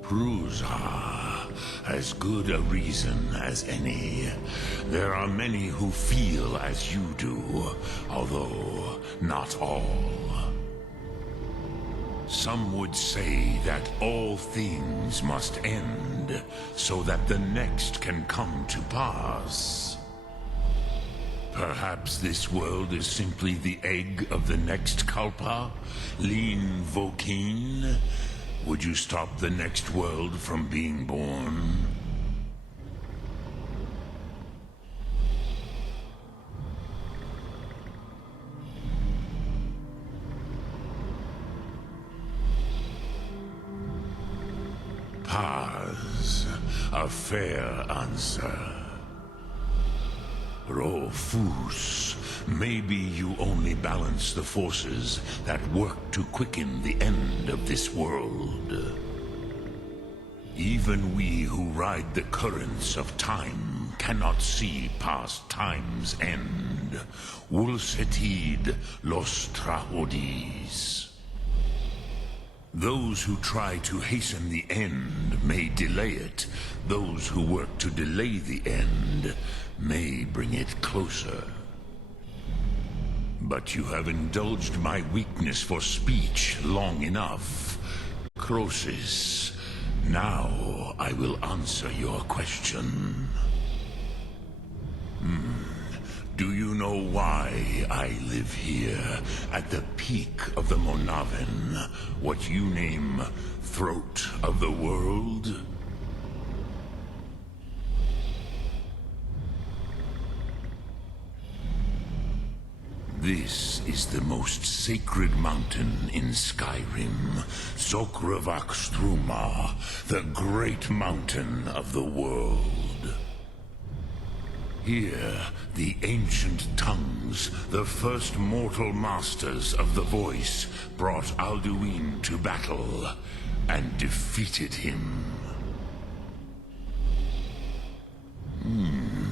Prusa, as good a reason as any. There are many who feel as you do, although not all. Some would say that all things must end, so that the next can come to pass. Perhaps this world is simply the egg of the next Kalpa, Lean Vokeen. Would you stop the next world from being born? Paz, a fair answer. Rofus, maybe you only balance the forces that work to quicken the end of this world. Even we who ride the currents of time cannot see past time's end. Wulsetid los Trahodis. Those who try to hasten the end may delay it. Those who work to delay the end may bring it closer. But you have indulged my weakness for speech long enough. Croesus, now I will answer your question. Do you know why I live here, at the peak of the Monaven, what you name Throat of the World? This is the most sacred mountain in Skyrim, Sokravak Struma, the great mountain of the world. Here, the ancient tongues, the first mortal masters of the voice, brought Alduin to battle and defeated him.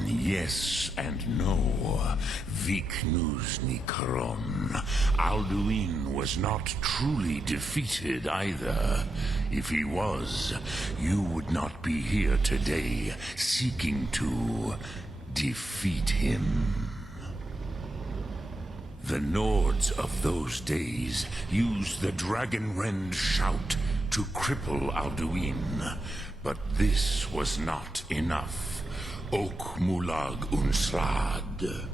Yes and no. Viknus Nikron. Alduin was not truly defeated either. If he was, you would not be here today seeking to defeat him. The Nords of those days used the Dragonrend shout to cripple Alduin, but this was not enough. Ok Mulag Unslad.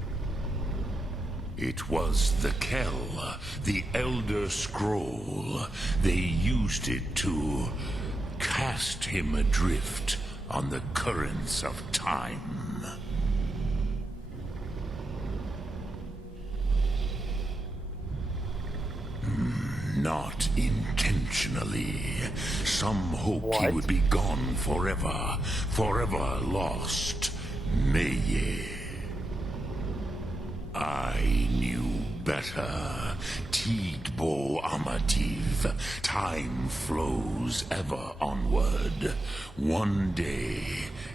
It was the Kell, the Elder Scroll. They used it to cast him adrift on the currents of time. Not intentionally. Some hoped he would be gone forever, forever lost. Meye. I knew better. Tidbo Amativ. Time flows ever onward. One day,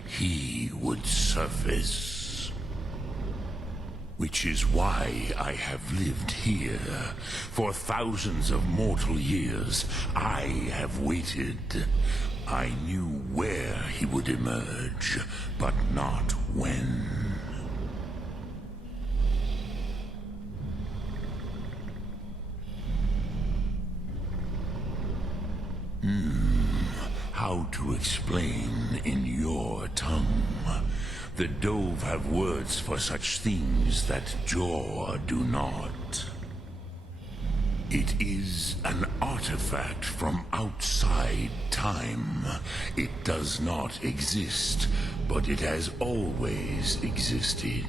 he would surface. Which is why I have lived here. For thousands of mortal years, I have waited. I knew where he would emerge, but not when. How to explain in your tongue? The Dove have words for such things that Jor do not. It is an artifact from outside time. It does not exist, but it has always existed.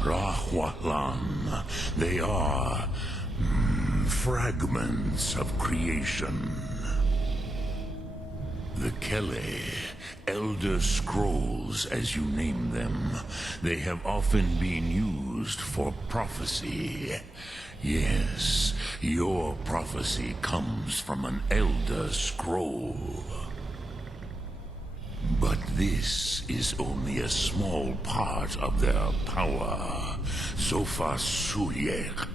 Rahwalan. They are fragments of creation. The Kele, Elder Scrolls as you name them, they have often been used for prophecy. Yes, your prophecy comes from an Elder Scroll. But this is only a small part of their power. Zofa Suyek.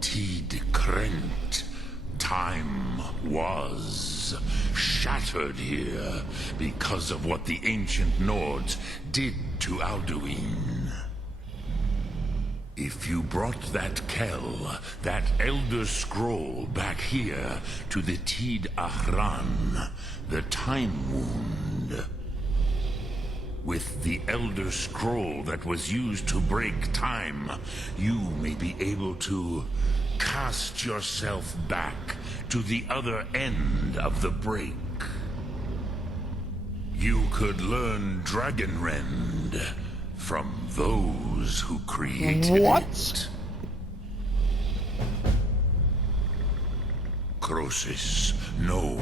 Tid Krent. Time was shattered here because of what the ancient Nords did to Alduin. If you brought that Kell, that Elder Scroll back here to the Tid Ahran, the Time Wound, with the Elder Scroll that was used to break time, you may be able to cast yourself back to the other end of the break. You could learn Dragonrend from those who created it. Crosis, no.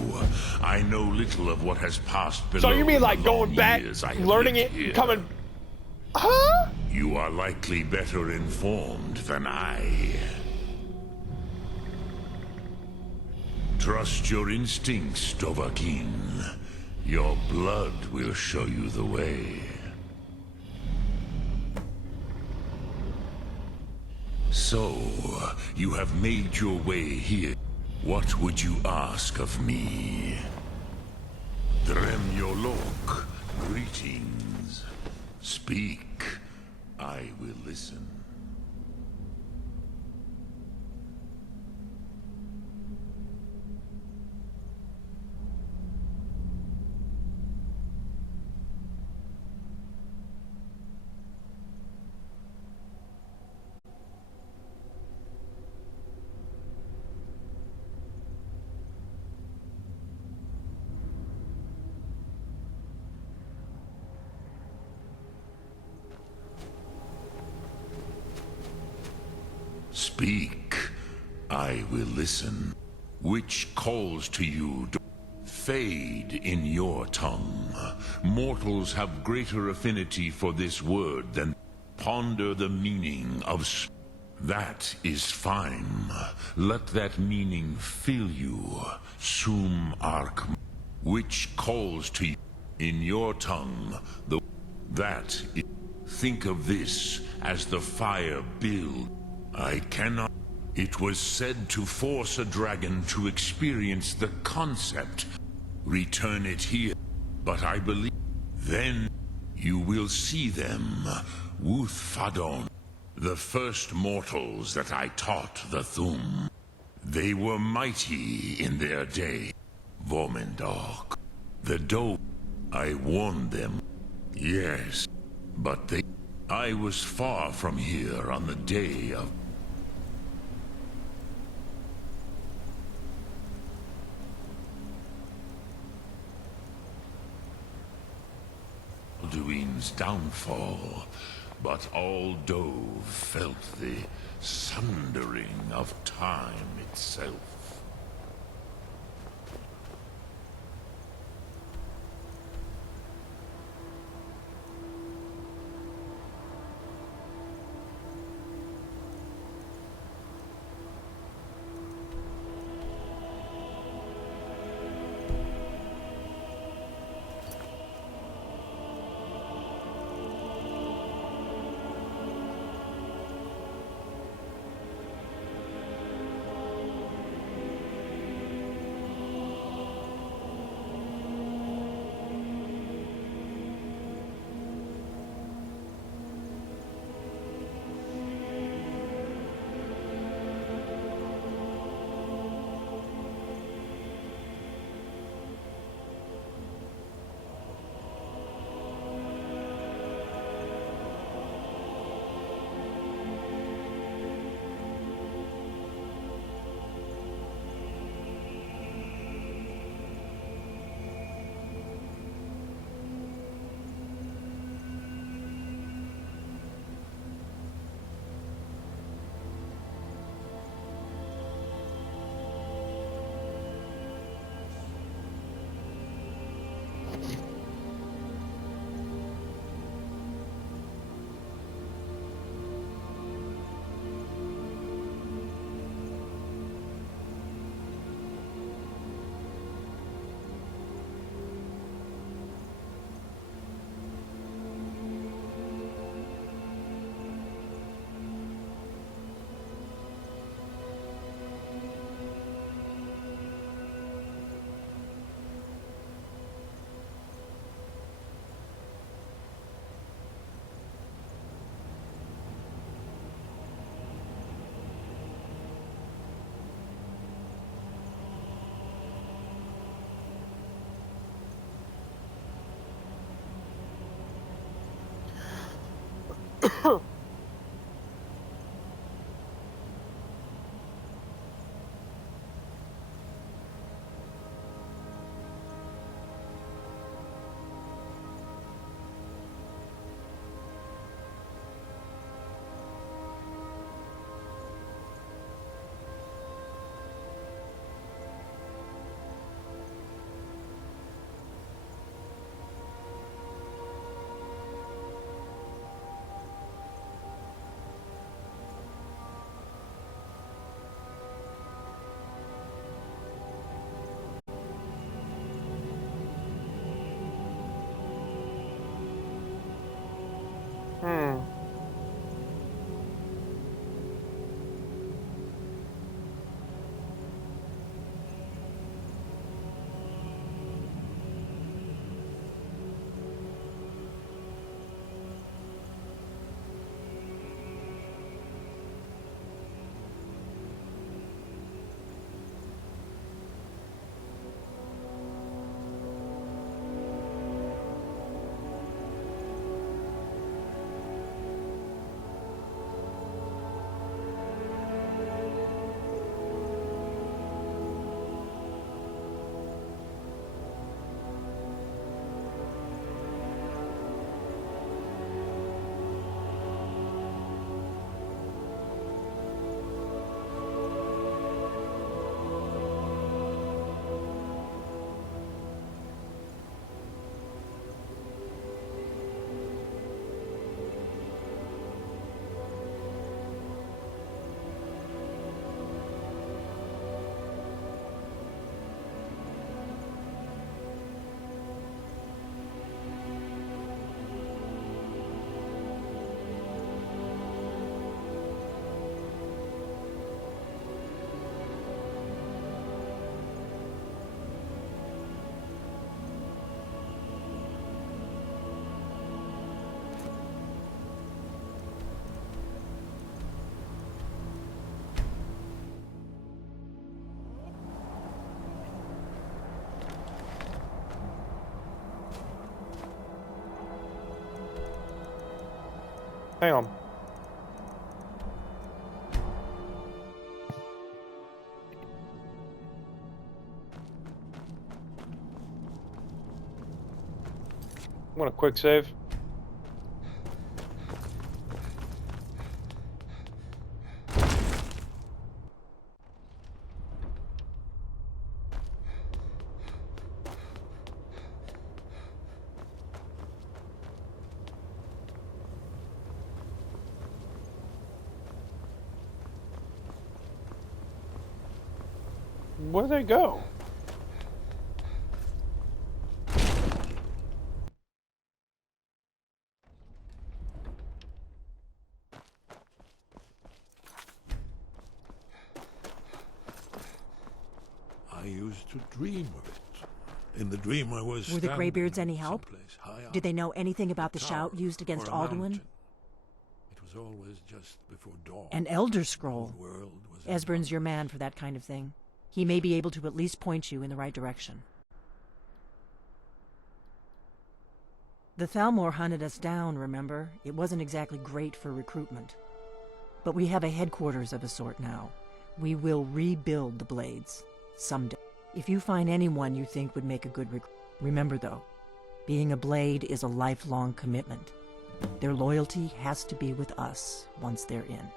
I know little of what has passed below. So you mean like in the long going back, years I have learning lived it, here. coming... Huh? You are likely better informed than I. Trust your instincts, Dovahkiin. Your blood will show you the way. So, you have made your way here. What would you ask of me? Drem Yolok, greetings. Speak. I will listen. Speak. I will listen. Which calls to you to fade in your tongue? Mortals have greater affinity for this word than ponder the meaning of that is fine. Let that meaning fill you. Sum arc. Which calls to you in your tongue that is, think of this as the fire build. I cannot. It was said to force a dragon to experience the concept. Return it here. But I believe then you will see them. Wuth Fadon, the first mortals that I taught the Thum. They were mighty in their day. Vormendok. The Dove. I warned them. Yes. But I was far from here on the day of Alduin's downfall, but all Dove felt the sundering of time itself. Hang on. I want a quick save. Where'd they go? I used to dream of it. In the dream I was Were the standing Greybeards any help? someplace high up, Did they know anything about the tower shout used against or a Alduin? mountain. It was always just before dawn. An Elder Scroll. The world was Esbern's your man for that kind of thing. He may be able to at least point you in the right direction. The Thalmor hunted us down, remember? It wasn't exactly great for recruitment. But we have a headquarters of a sort now. We will rebuild the Blades. Someday. If you find anyone you think would make a good recruit, remember though, being a Blade is a lifelong commitment. Their loyalty has to be with us once they're in.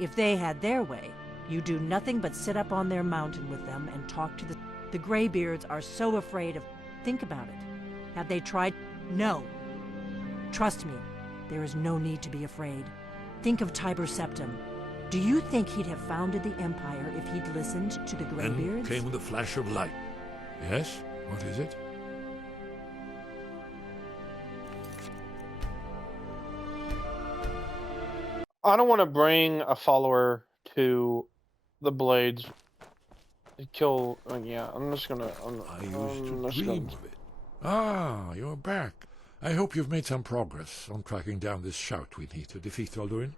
If they had their way, you do nothing but sit up on their mountain with them and talk to the Greybeards are so afraid of... Think about it. Have they tried? No. Trust me, there is no need to be afraid. Think of Tiber Septim. Do you think he'd have founded the Empire if he'd listened to the Greybeards? Then came the flash of light. Yes? What is it? I don't want to bring a follower to the Blades. Kill. Yeah, I'm just gonna. I used to dream of it. Ah, you're back. I hope you've made some progress on tracking down this shout we need to defeat Alduin.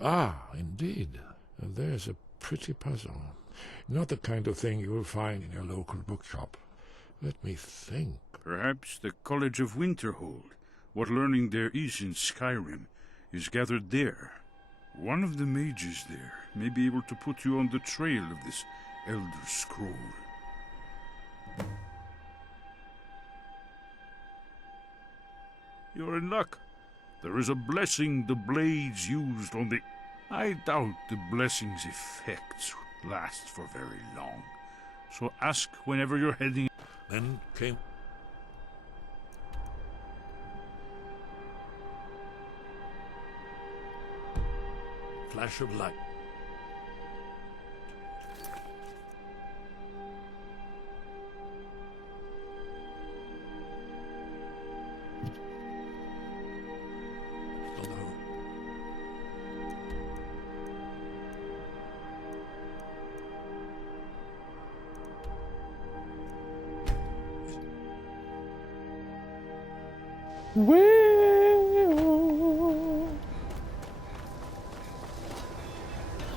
Ah, indeed. There's a pretty puzzle. Not the kind of thing you will find in your local bookshop. Let me think. Perhaps the College of Winterhold. What learning there is in Skyrim is gathered there. One of the mages there may be able to put you on the trail of this Elder Scroll. You're in luck. There is a blessing the blades used on the... I doubt the blessing's effects would last for very long. So ask whenever you're heading... Then came... flash of light.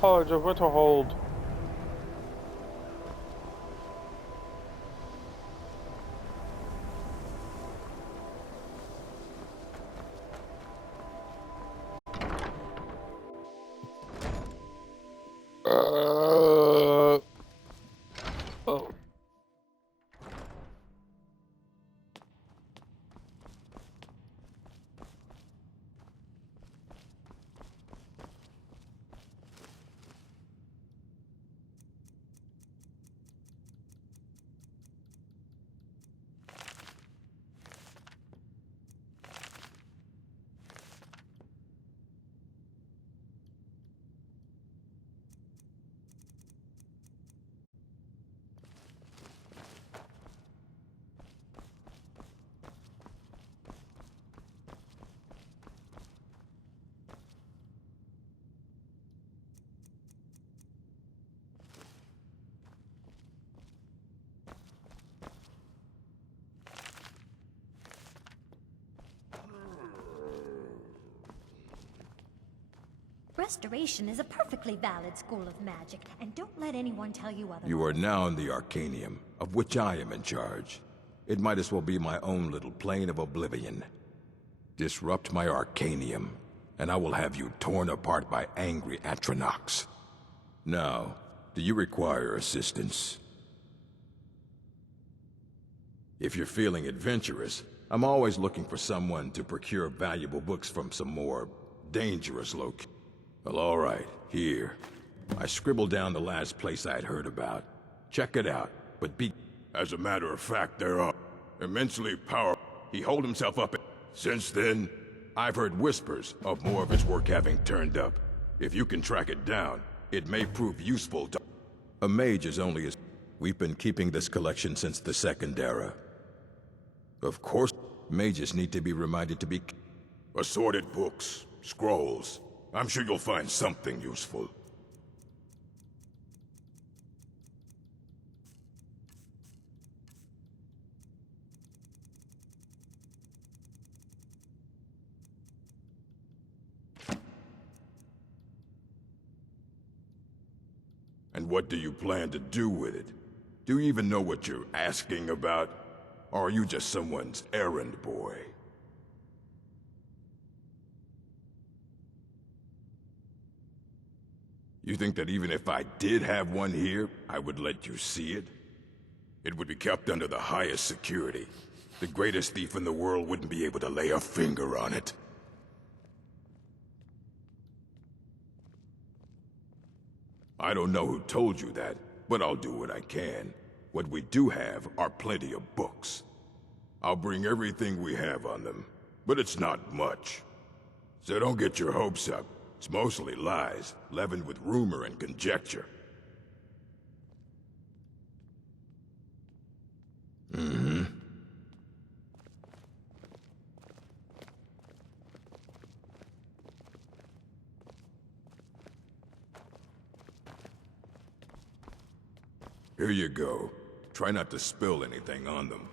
College of Winterhold. Oh. Restoration is a perfectly valid school of magic, and don't let anyone tell you otherwise. You are now in the Arcanium, of which I am in charge. It might as well be my own little plane of oblivion. Disrupt my Arcanium, and I will have you torn apart by angry Atronachs. Now, do you require assistance? If you're feeling adventurous, I'm always looking for someone to procure valuable books from some more dangerous locations. Well, all right, here. I scribbled down the last place I'd heard about. Check it out, but be... As a matter of fact, there are immensely powerful. He holed himself up. Since then, I've heard whispers of more of his work having turned up. If you can track it down, it may prove useful to... A mage is only as... We've been keeping this collection since the Second Era. Of course, mages need to be reminded to be... Assorted books, scrolls. I'm sure you'll find something useful. And what do you plan to do with it? Do you even know what you're asking about? Or are you just someone's errand boy? You think that even if I did have one here, I would let you see it? It would be kept under the highest security. The greatest thief in the world wouldn't be able to lay a finger on it. I don't know who told you that, but I'll do what I can. What we do have are plenty of books. I'll bring everything we have on them, but it's not much. So don't get your hopes up. It's mostly lies, leavened with rumor and conjecture. Mm-hmm. Here you go. Try not to spill anything on them.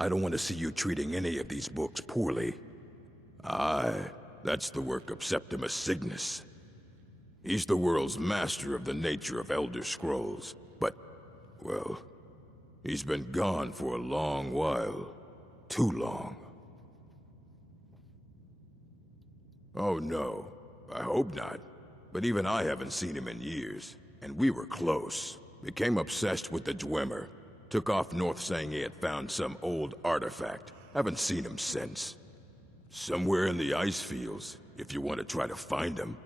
I don't want to see you treating any of these books poorly. Aye, that's the work of Septimus Cygnus. He's the world's master of the nature of Elder Scrolls, but, well, he's been gone for a long while. Too long. Oh no, I hope not. But even I haven't seen him in years, and we were close. Became obsessed with the Dwemer. Took off north saying he had found some old artifact. Haven't seen him since. Somewhere in the ice fields, if you want to try to find him.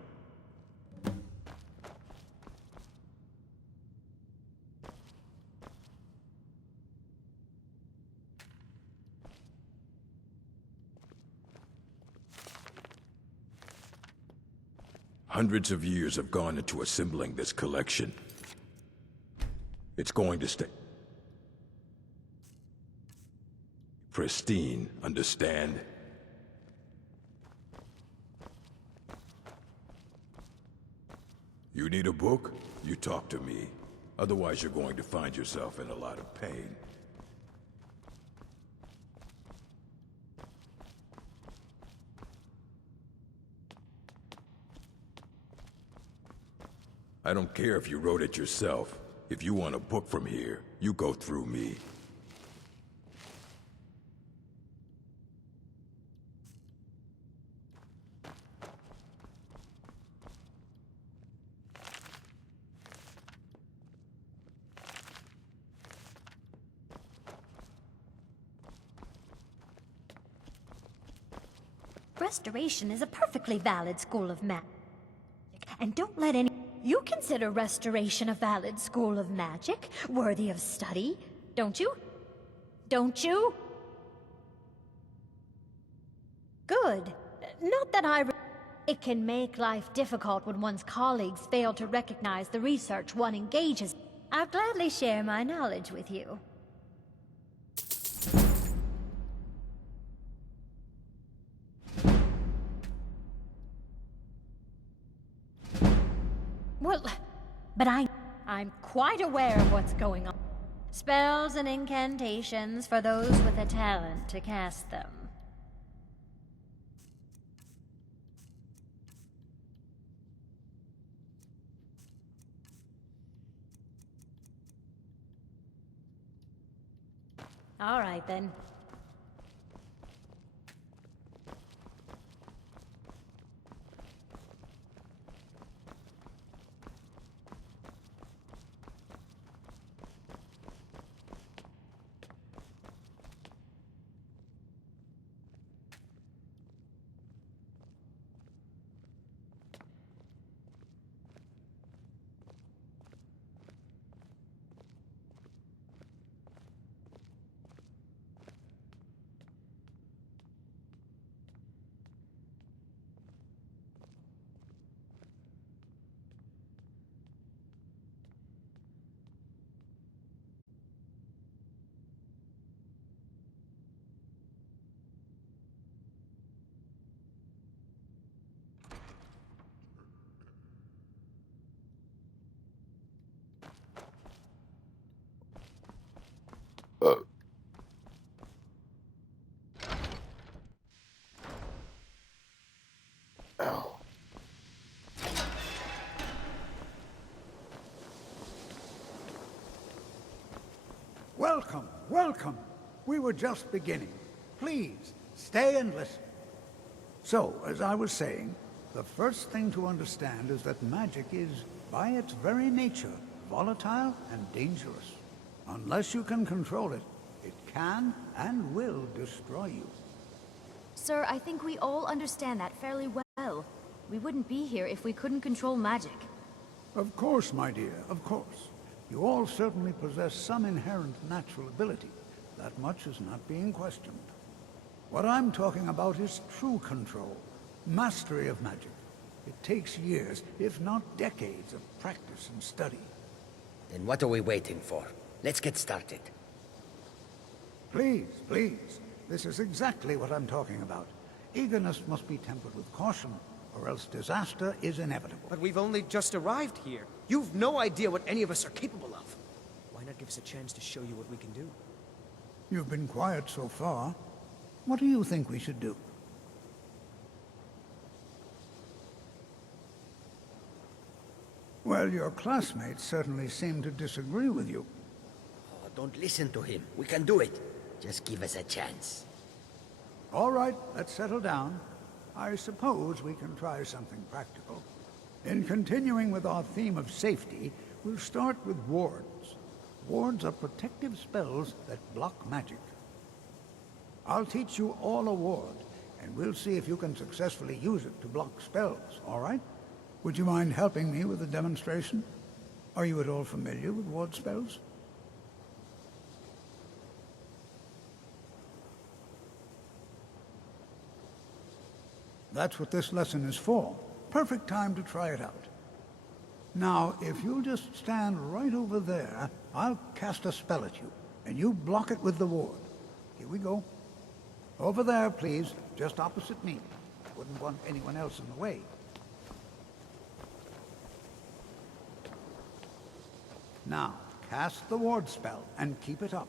Hundreds of years have gone into assembling this collection. It's going to stay pristine, understand? You need a book? You talk to me. Otherwise you're going to find yourself in a lot of pain. I don't care if you wrote it yourself. If you want a book from here, you go through me. Restoration is a perfectly valid school of magic, and don't let any... You consider restoration a valid school of magic, worthy of study, don't you? Don't you? Good. Not that I... It can make life difficult when one's colleagues fail to recognize the research one engages. I'll gladly share my knowledge with you. Well, but I'm quite aware of what's going on. Spells and incantations for those with a talent to cast them. All right, then. Ow. Welcome, welcome. We were just beginning. Please, stay and listen. So, as I was saying, the first thing to understand is that magic is, by its very nature, volatile and dangerous. Unless you can control it, it can and will destroy you. Sir, I think we all understand that fairly well. We wouldn't be here if we couldn't control magic. Of course, my dear, of course. You all certainly possess some inherent natural ability. That much is not being questioned. What I'm talking about is true control, mastery of magic. It takes years, if not decades, of practice and study. Then what are we waiting for? Let's get started. Please, please. This is exactly what I'm talking about. Eagerness must be tempered with caution, or else disaster is inevitable. But we've only just arrived here. You've no idea what any of us are capable of. Why not give us a chance to show you what we can do? You've been quiet so far. What do you think we should do? Well, your classmates certainly seem to disagree with you. Oh, don't listen to him. We can do it. Just give us a chance. All right, let's settle down. I suppose we can try something practical. In continuing with our theme of safety, we'll start with wards. Wards are protective spells that block magic. I'll teach you all a ward, and we'll see if you can successfully use it to block spells, all right? Would you mind helping me with the demonstration? Are you at all familiar with ward spells? That's what this lesson is for. Perfect time to try it out. Now, if you'll just stand right over there, I'll cast a spell at you, and you block it with the ward. Here we go. Over there, please, just opposite me. Wouldn't want anyone else in the way. Now, cast the ward spell and keep it up.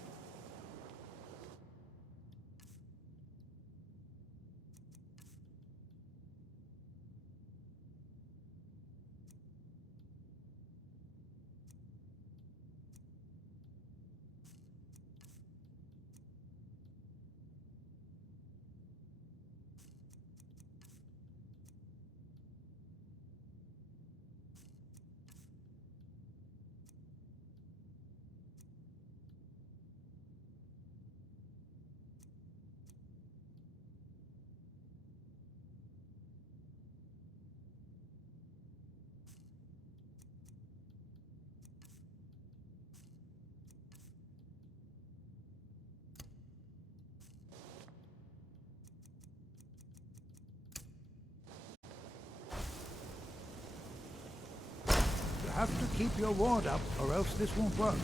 You have to keep your ward up, or else this won't work.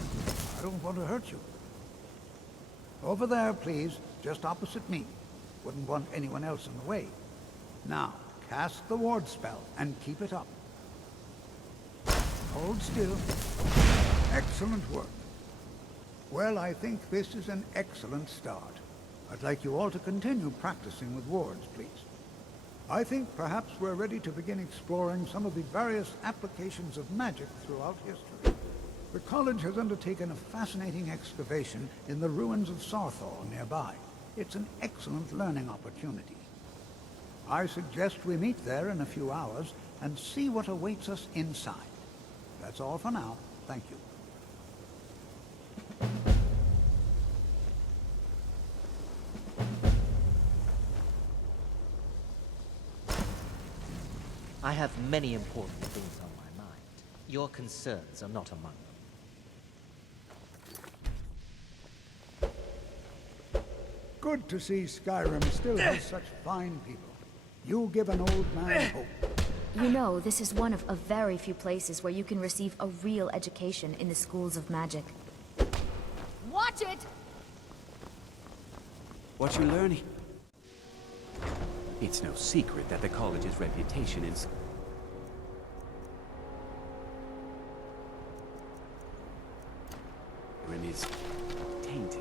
I don't want to hurt you. Over there, please, just opposite me. Wouldn't want anyone else in the way. Now, cast the ward spell and keep it up. Hold still. Excellent work. Well, I think this is an excellent start. I'd like you all to continue practicing with wards, please. I think perhaps we're ready to begin exploring some of the various applications of magic throughout history. The college has undertaken a fascinating excavation in the ruins of Sarthal nearby. It's an excellent learning opportunity. I suggest we meet there in a few hours and see what awaits us inside. That's all for now. Thank you. I have many important things on my mind. Your concerns are not among them. Good to see Skyrim still has such fine people. You give an old man hope. You know, this is one of a very few places where you can receive a real education in the schools of magic. Watch it! What you learning? It's no secret that the college's reputation is... is tainted.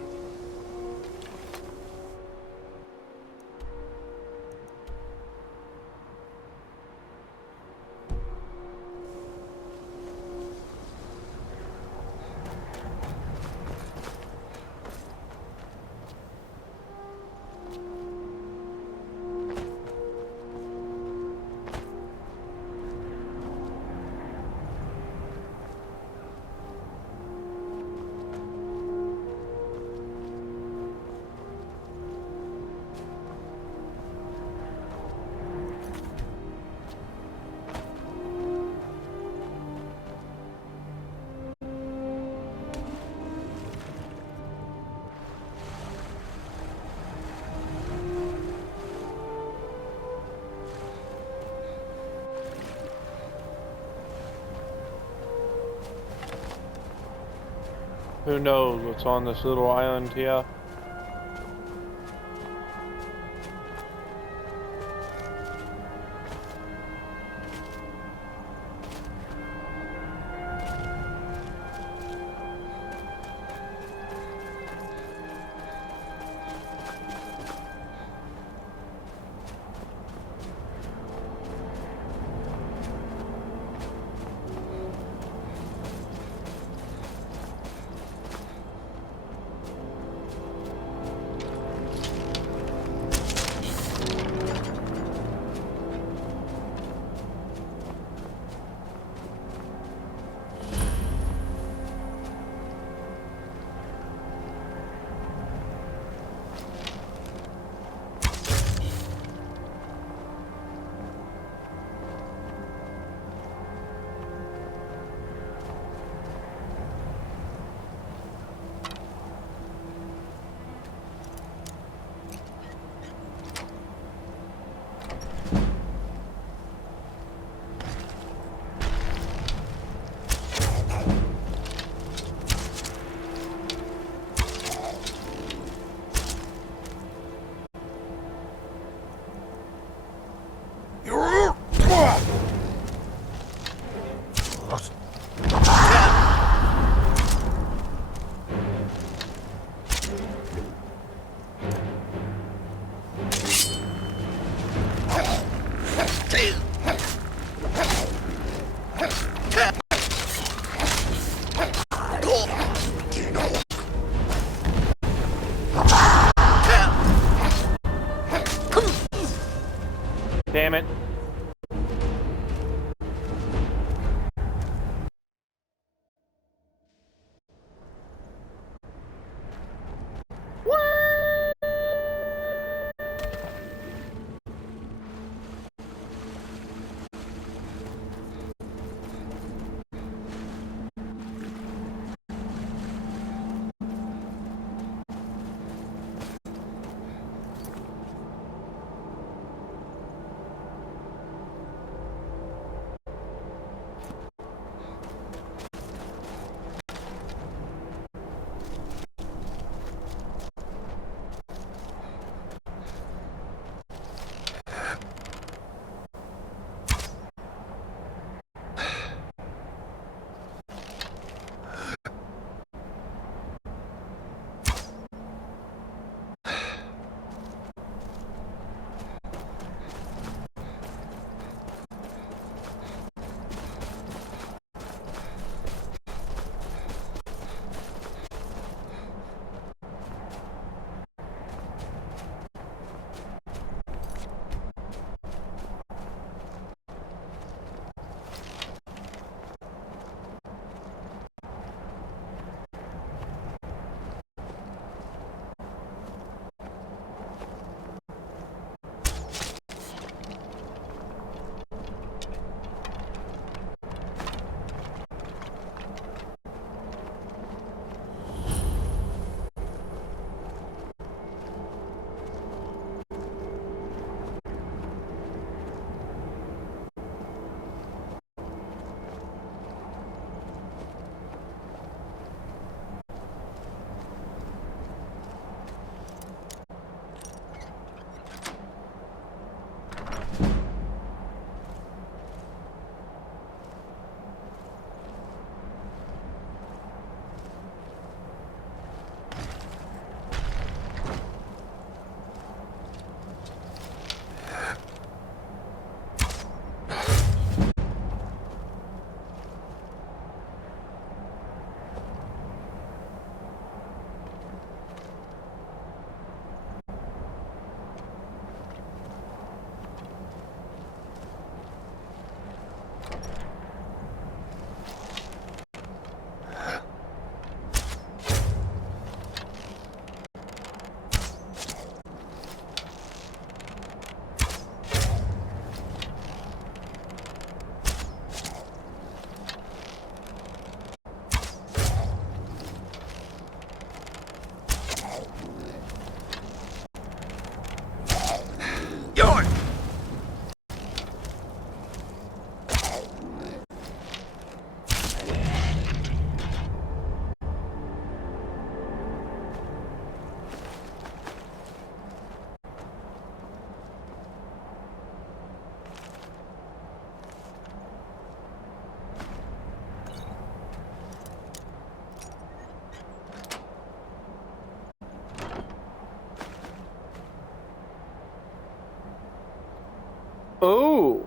Who knows what's on this little island here? Oh.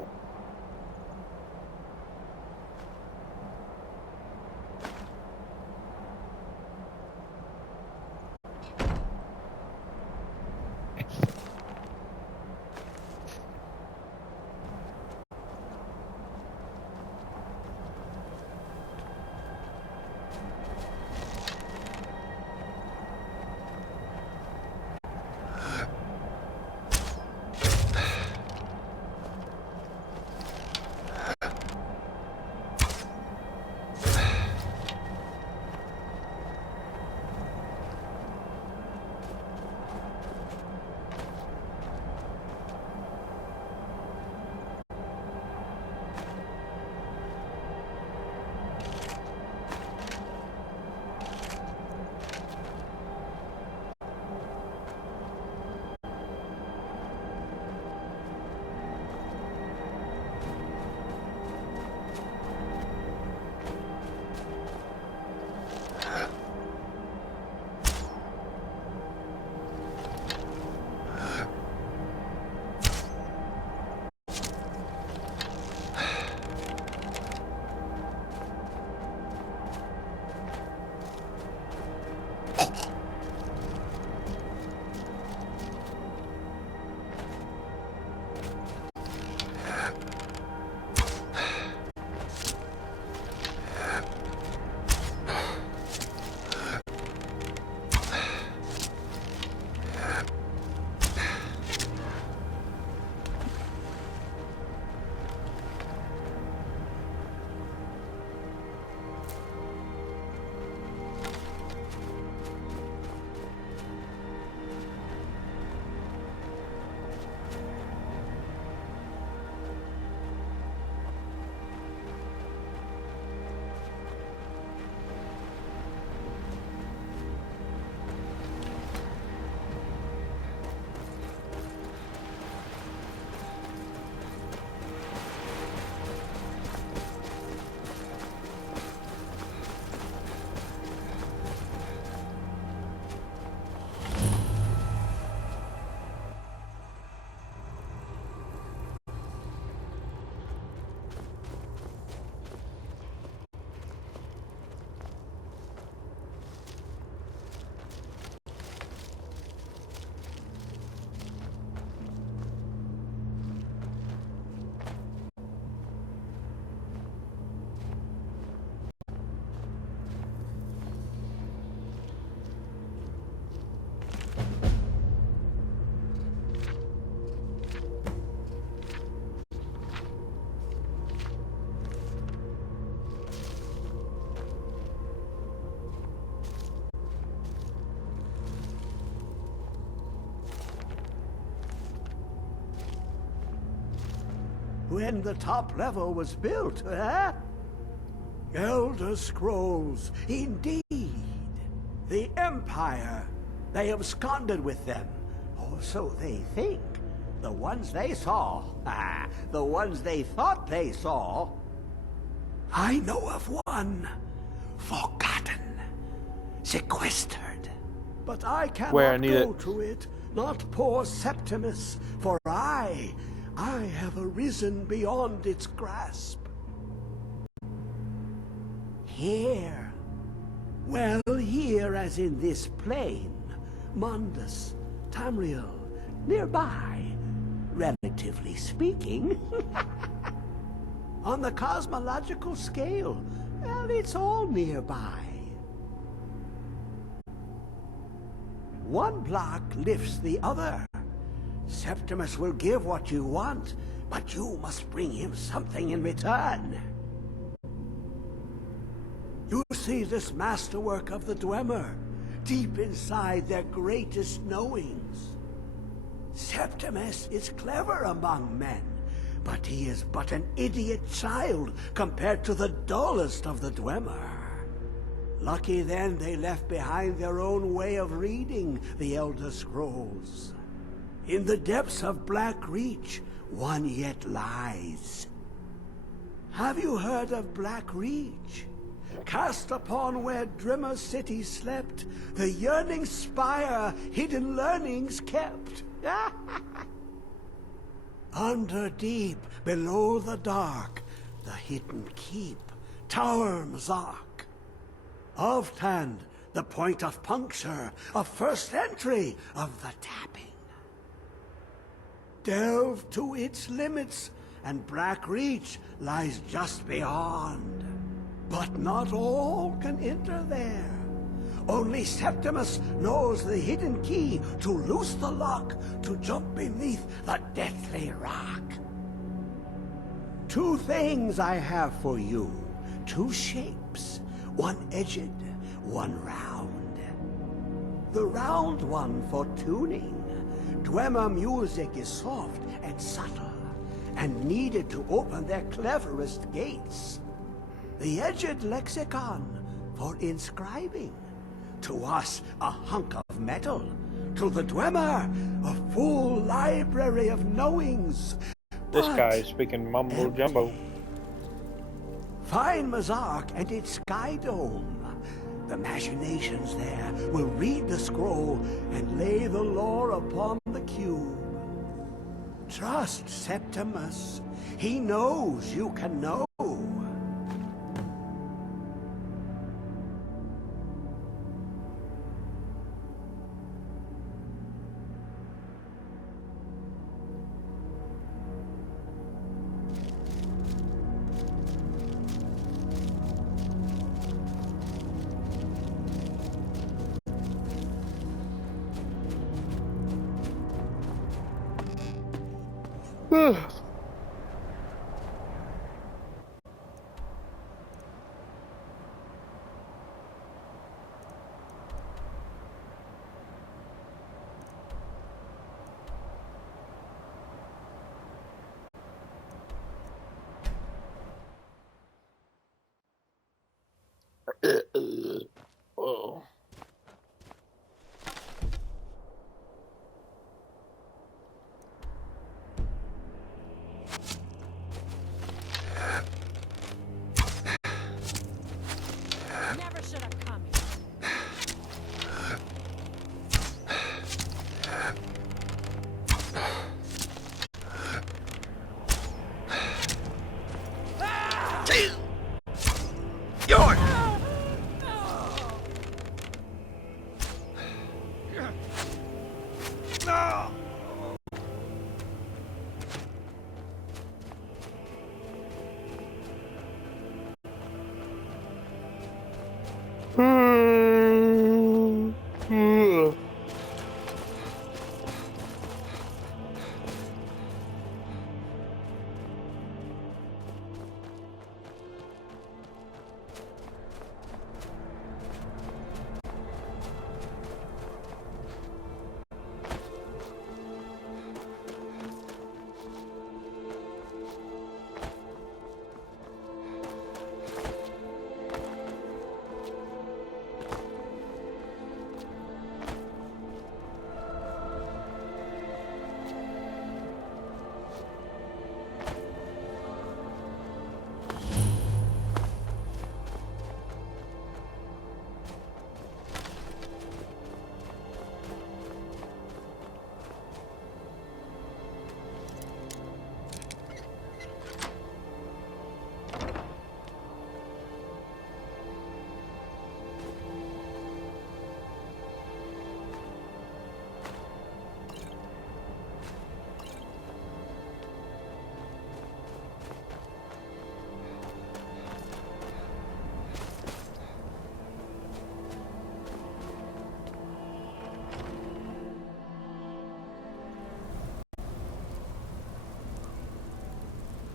When the top level was built, eh? Elder Scrolls, indeed. The Empire. They absconded with them. Or so they think. The ones they saw. The ones they thought they saw. I know of one. Forgotten. Sequestered. But I cannot go to it. Not poor Septimus. For I have arisen beyond its grasp. Here. Well, here as in this plane. Mundus, Tamriel, nearby, relatively speaking. On the cosmological scale, well, it's all nearby. One block lifts the other. Septimus will give what you want, but you must bring him something in return. You see this masterwork of the Dwemer, deep inside their greatest knowings. Septimus is clever among men, but he is but an idiot child compared to the dullest of the Dwemer. Lucky then they left behind their own way of reading the Elder Scrolls. In the depths of Black Reach, one yet lies. Have you heard of Black Reach? Cast upon where Drimmer City slept, the yearning spire hidden learnings kept. Under deep, below the dark, the hidden keep, Tower Mazark. Oftand, the point of puncture, of first entry of the tapping. Delve to its limits, and Brack Reach lies just beyond. But not all can enter there. Only Septimus knows the hidden key to loose the lock, to jump beneath the deathly rock. Two things I have for you, two shapes, one edged, one round. The round one for tuning. Dwemer music is soft and subtle, and needed to open their cleverest gates. The edged lexicon for inscribing. To us, a hunk of metal. To the Dwemer, a full library of knowings. This guy is speaking mumbo jumbo. Find Mazark and its sky dome. The machinations there will read the scroll and lay the lore upon the cube. Trust Septimus. He knows you can know. Whoa. Never should have come Yours!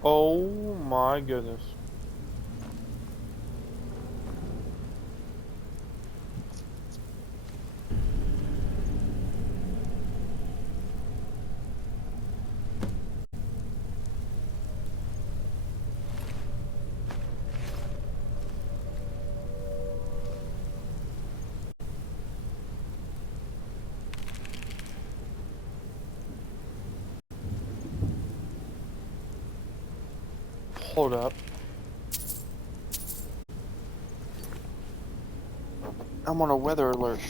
Oh my goodness. Hold up. I'm on a weather alert.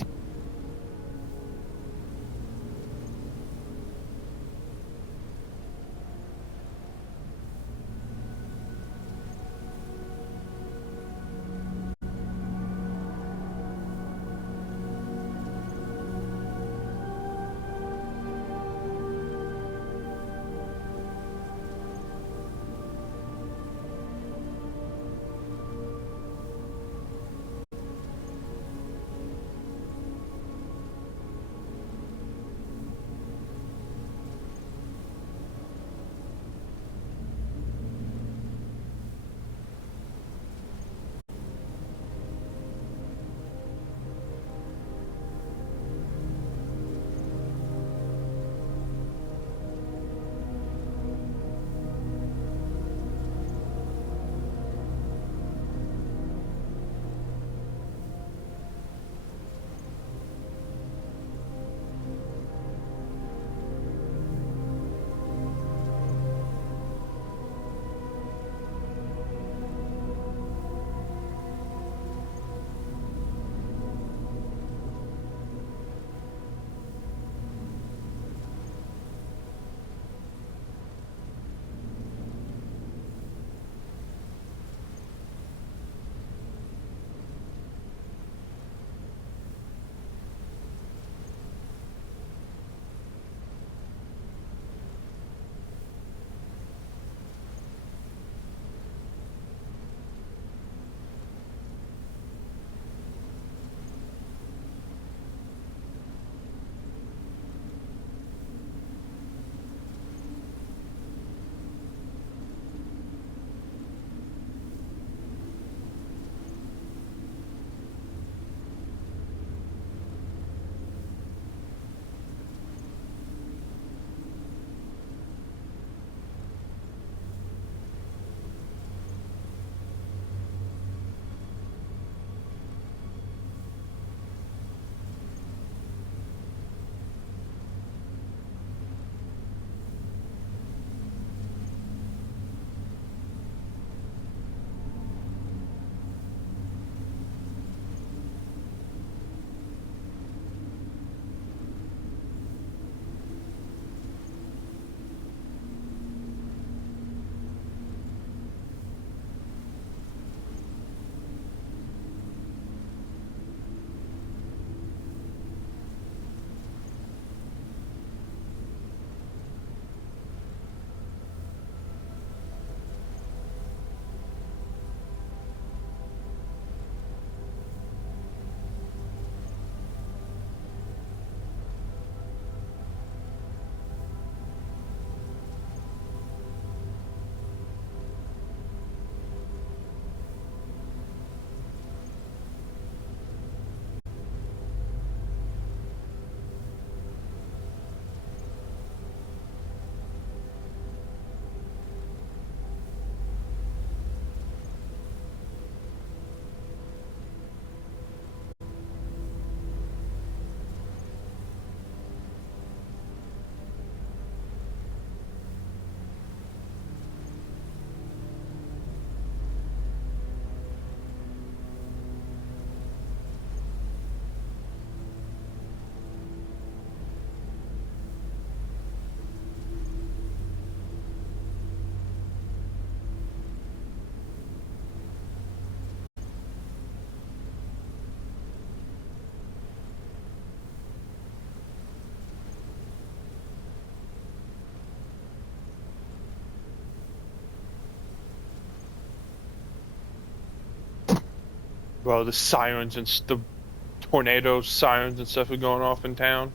Well, the sirens and the tornado sirens and stuff are going off in town.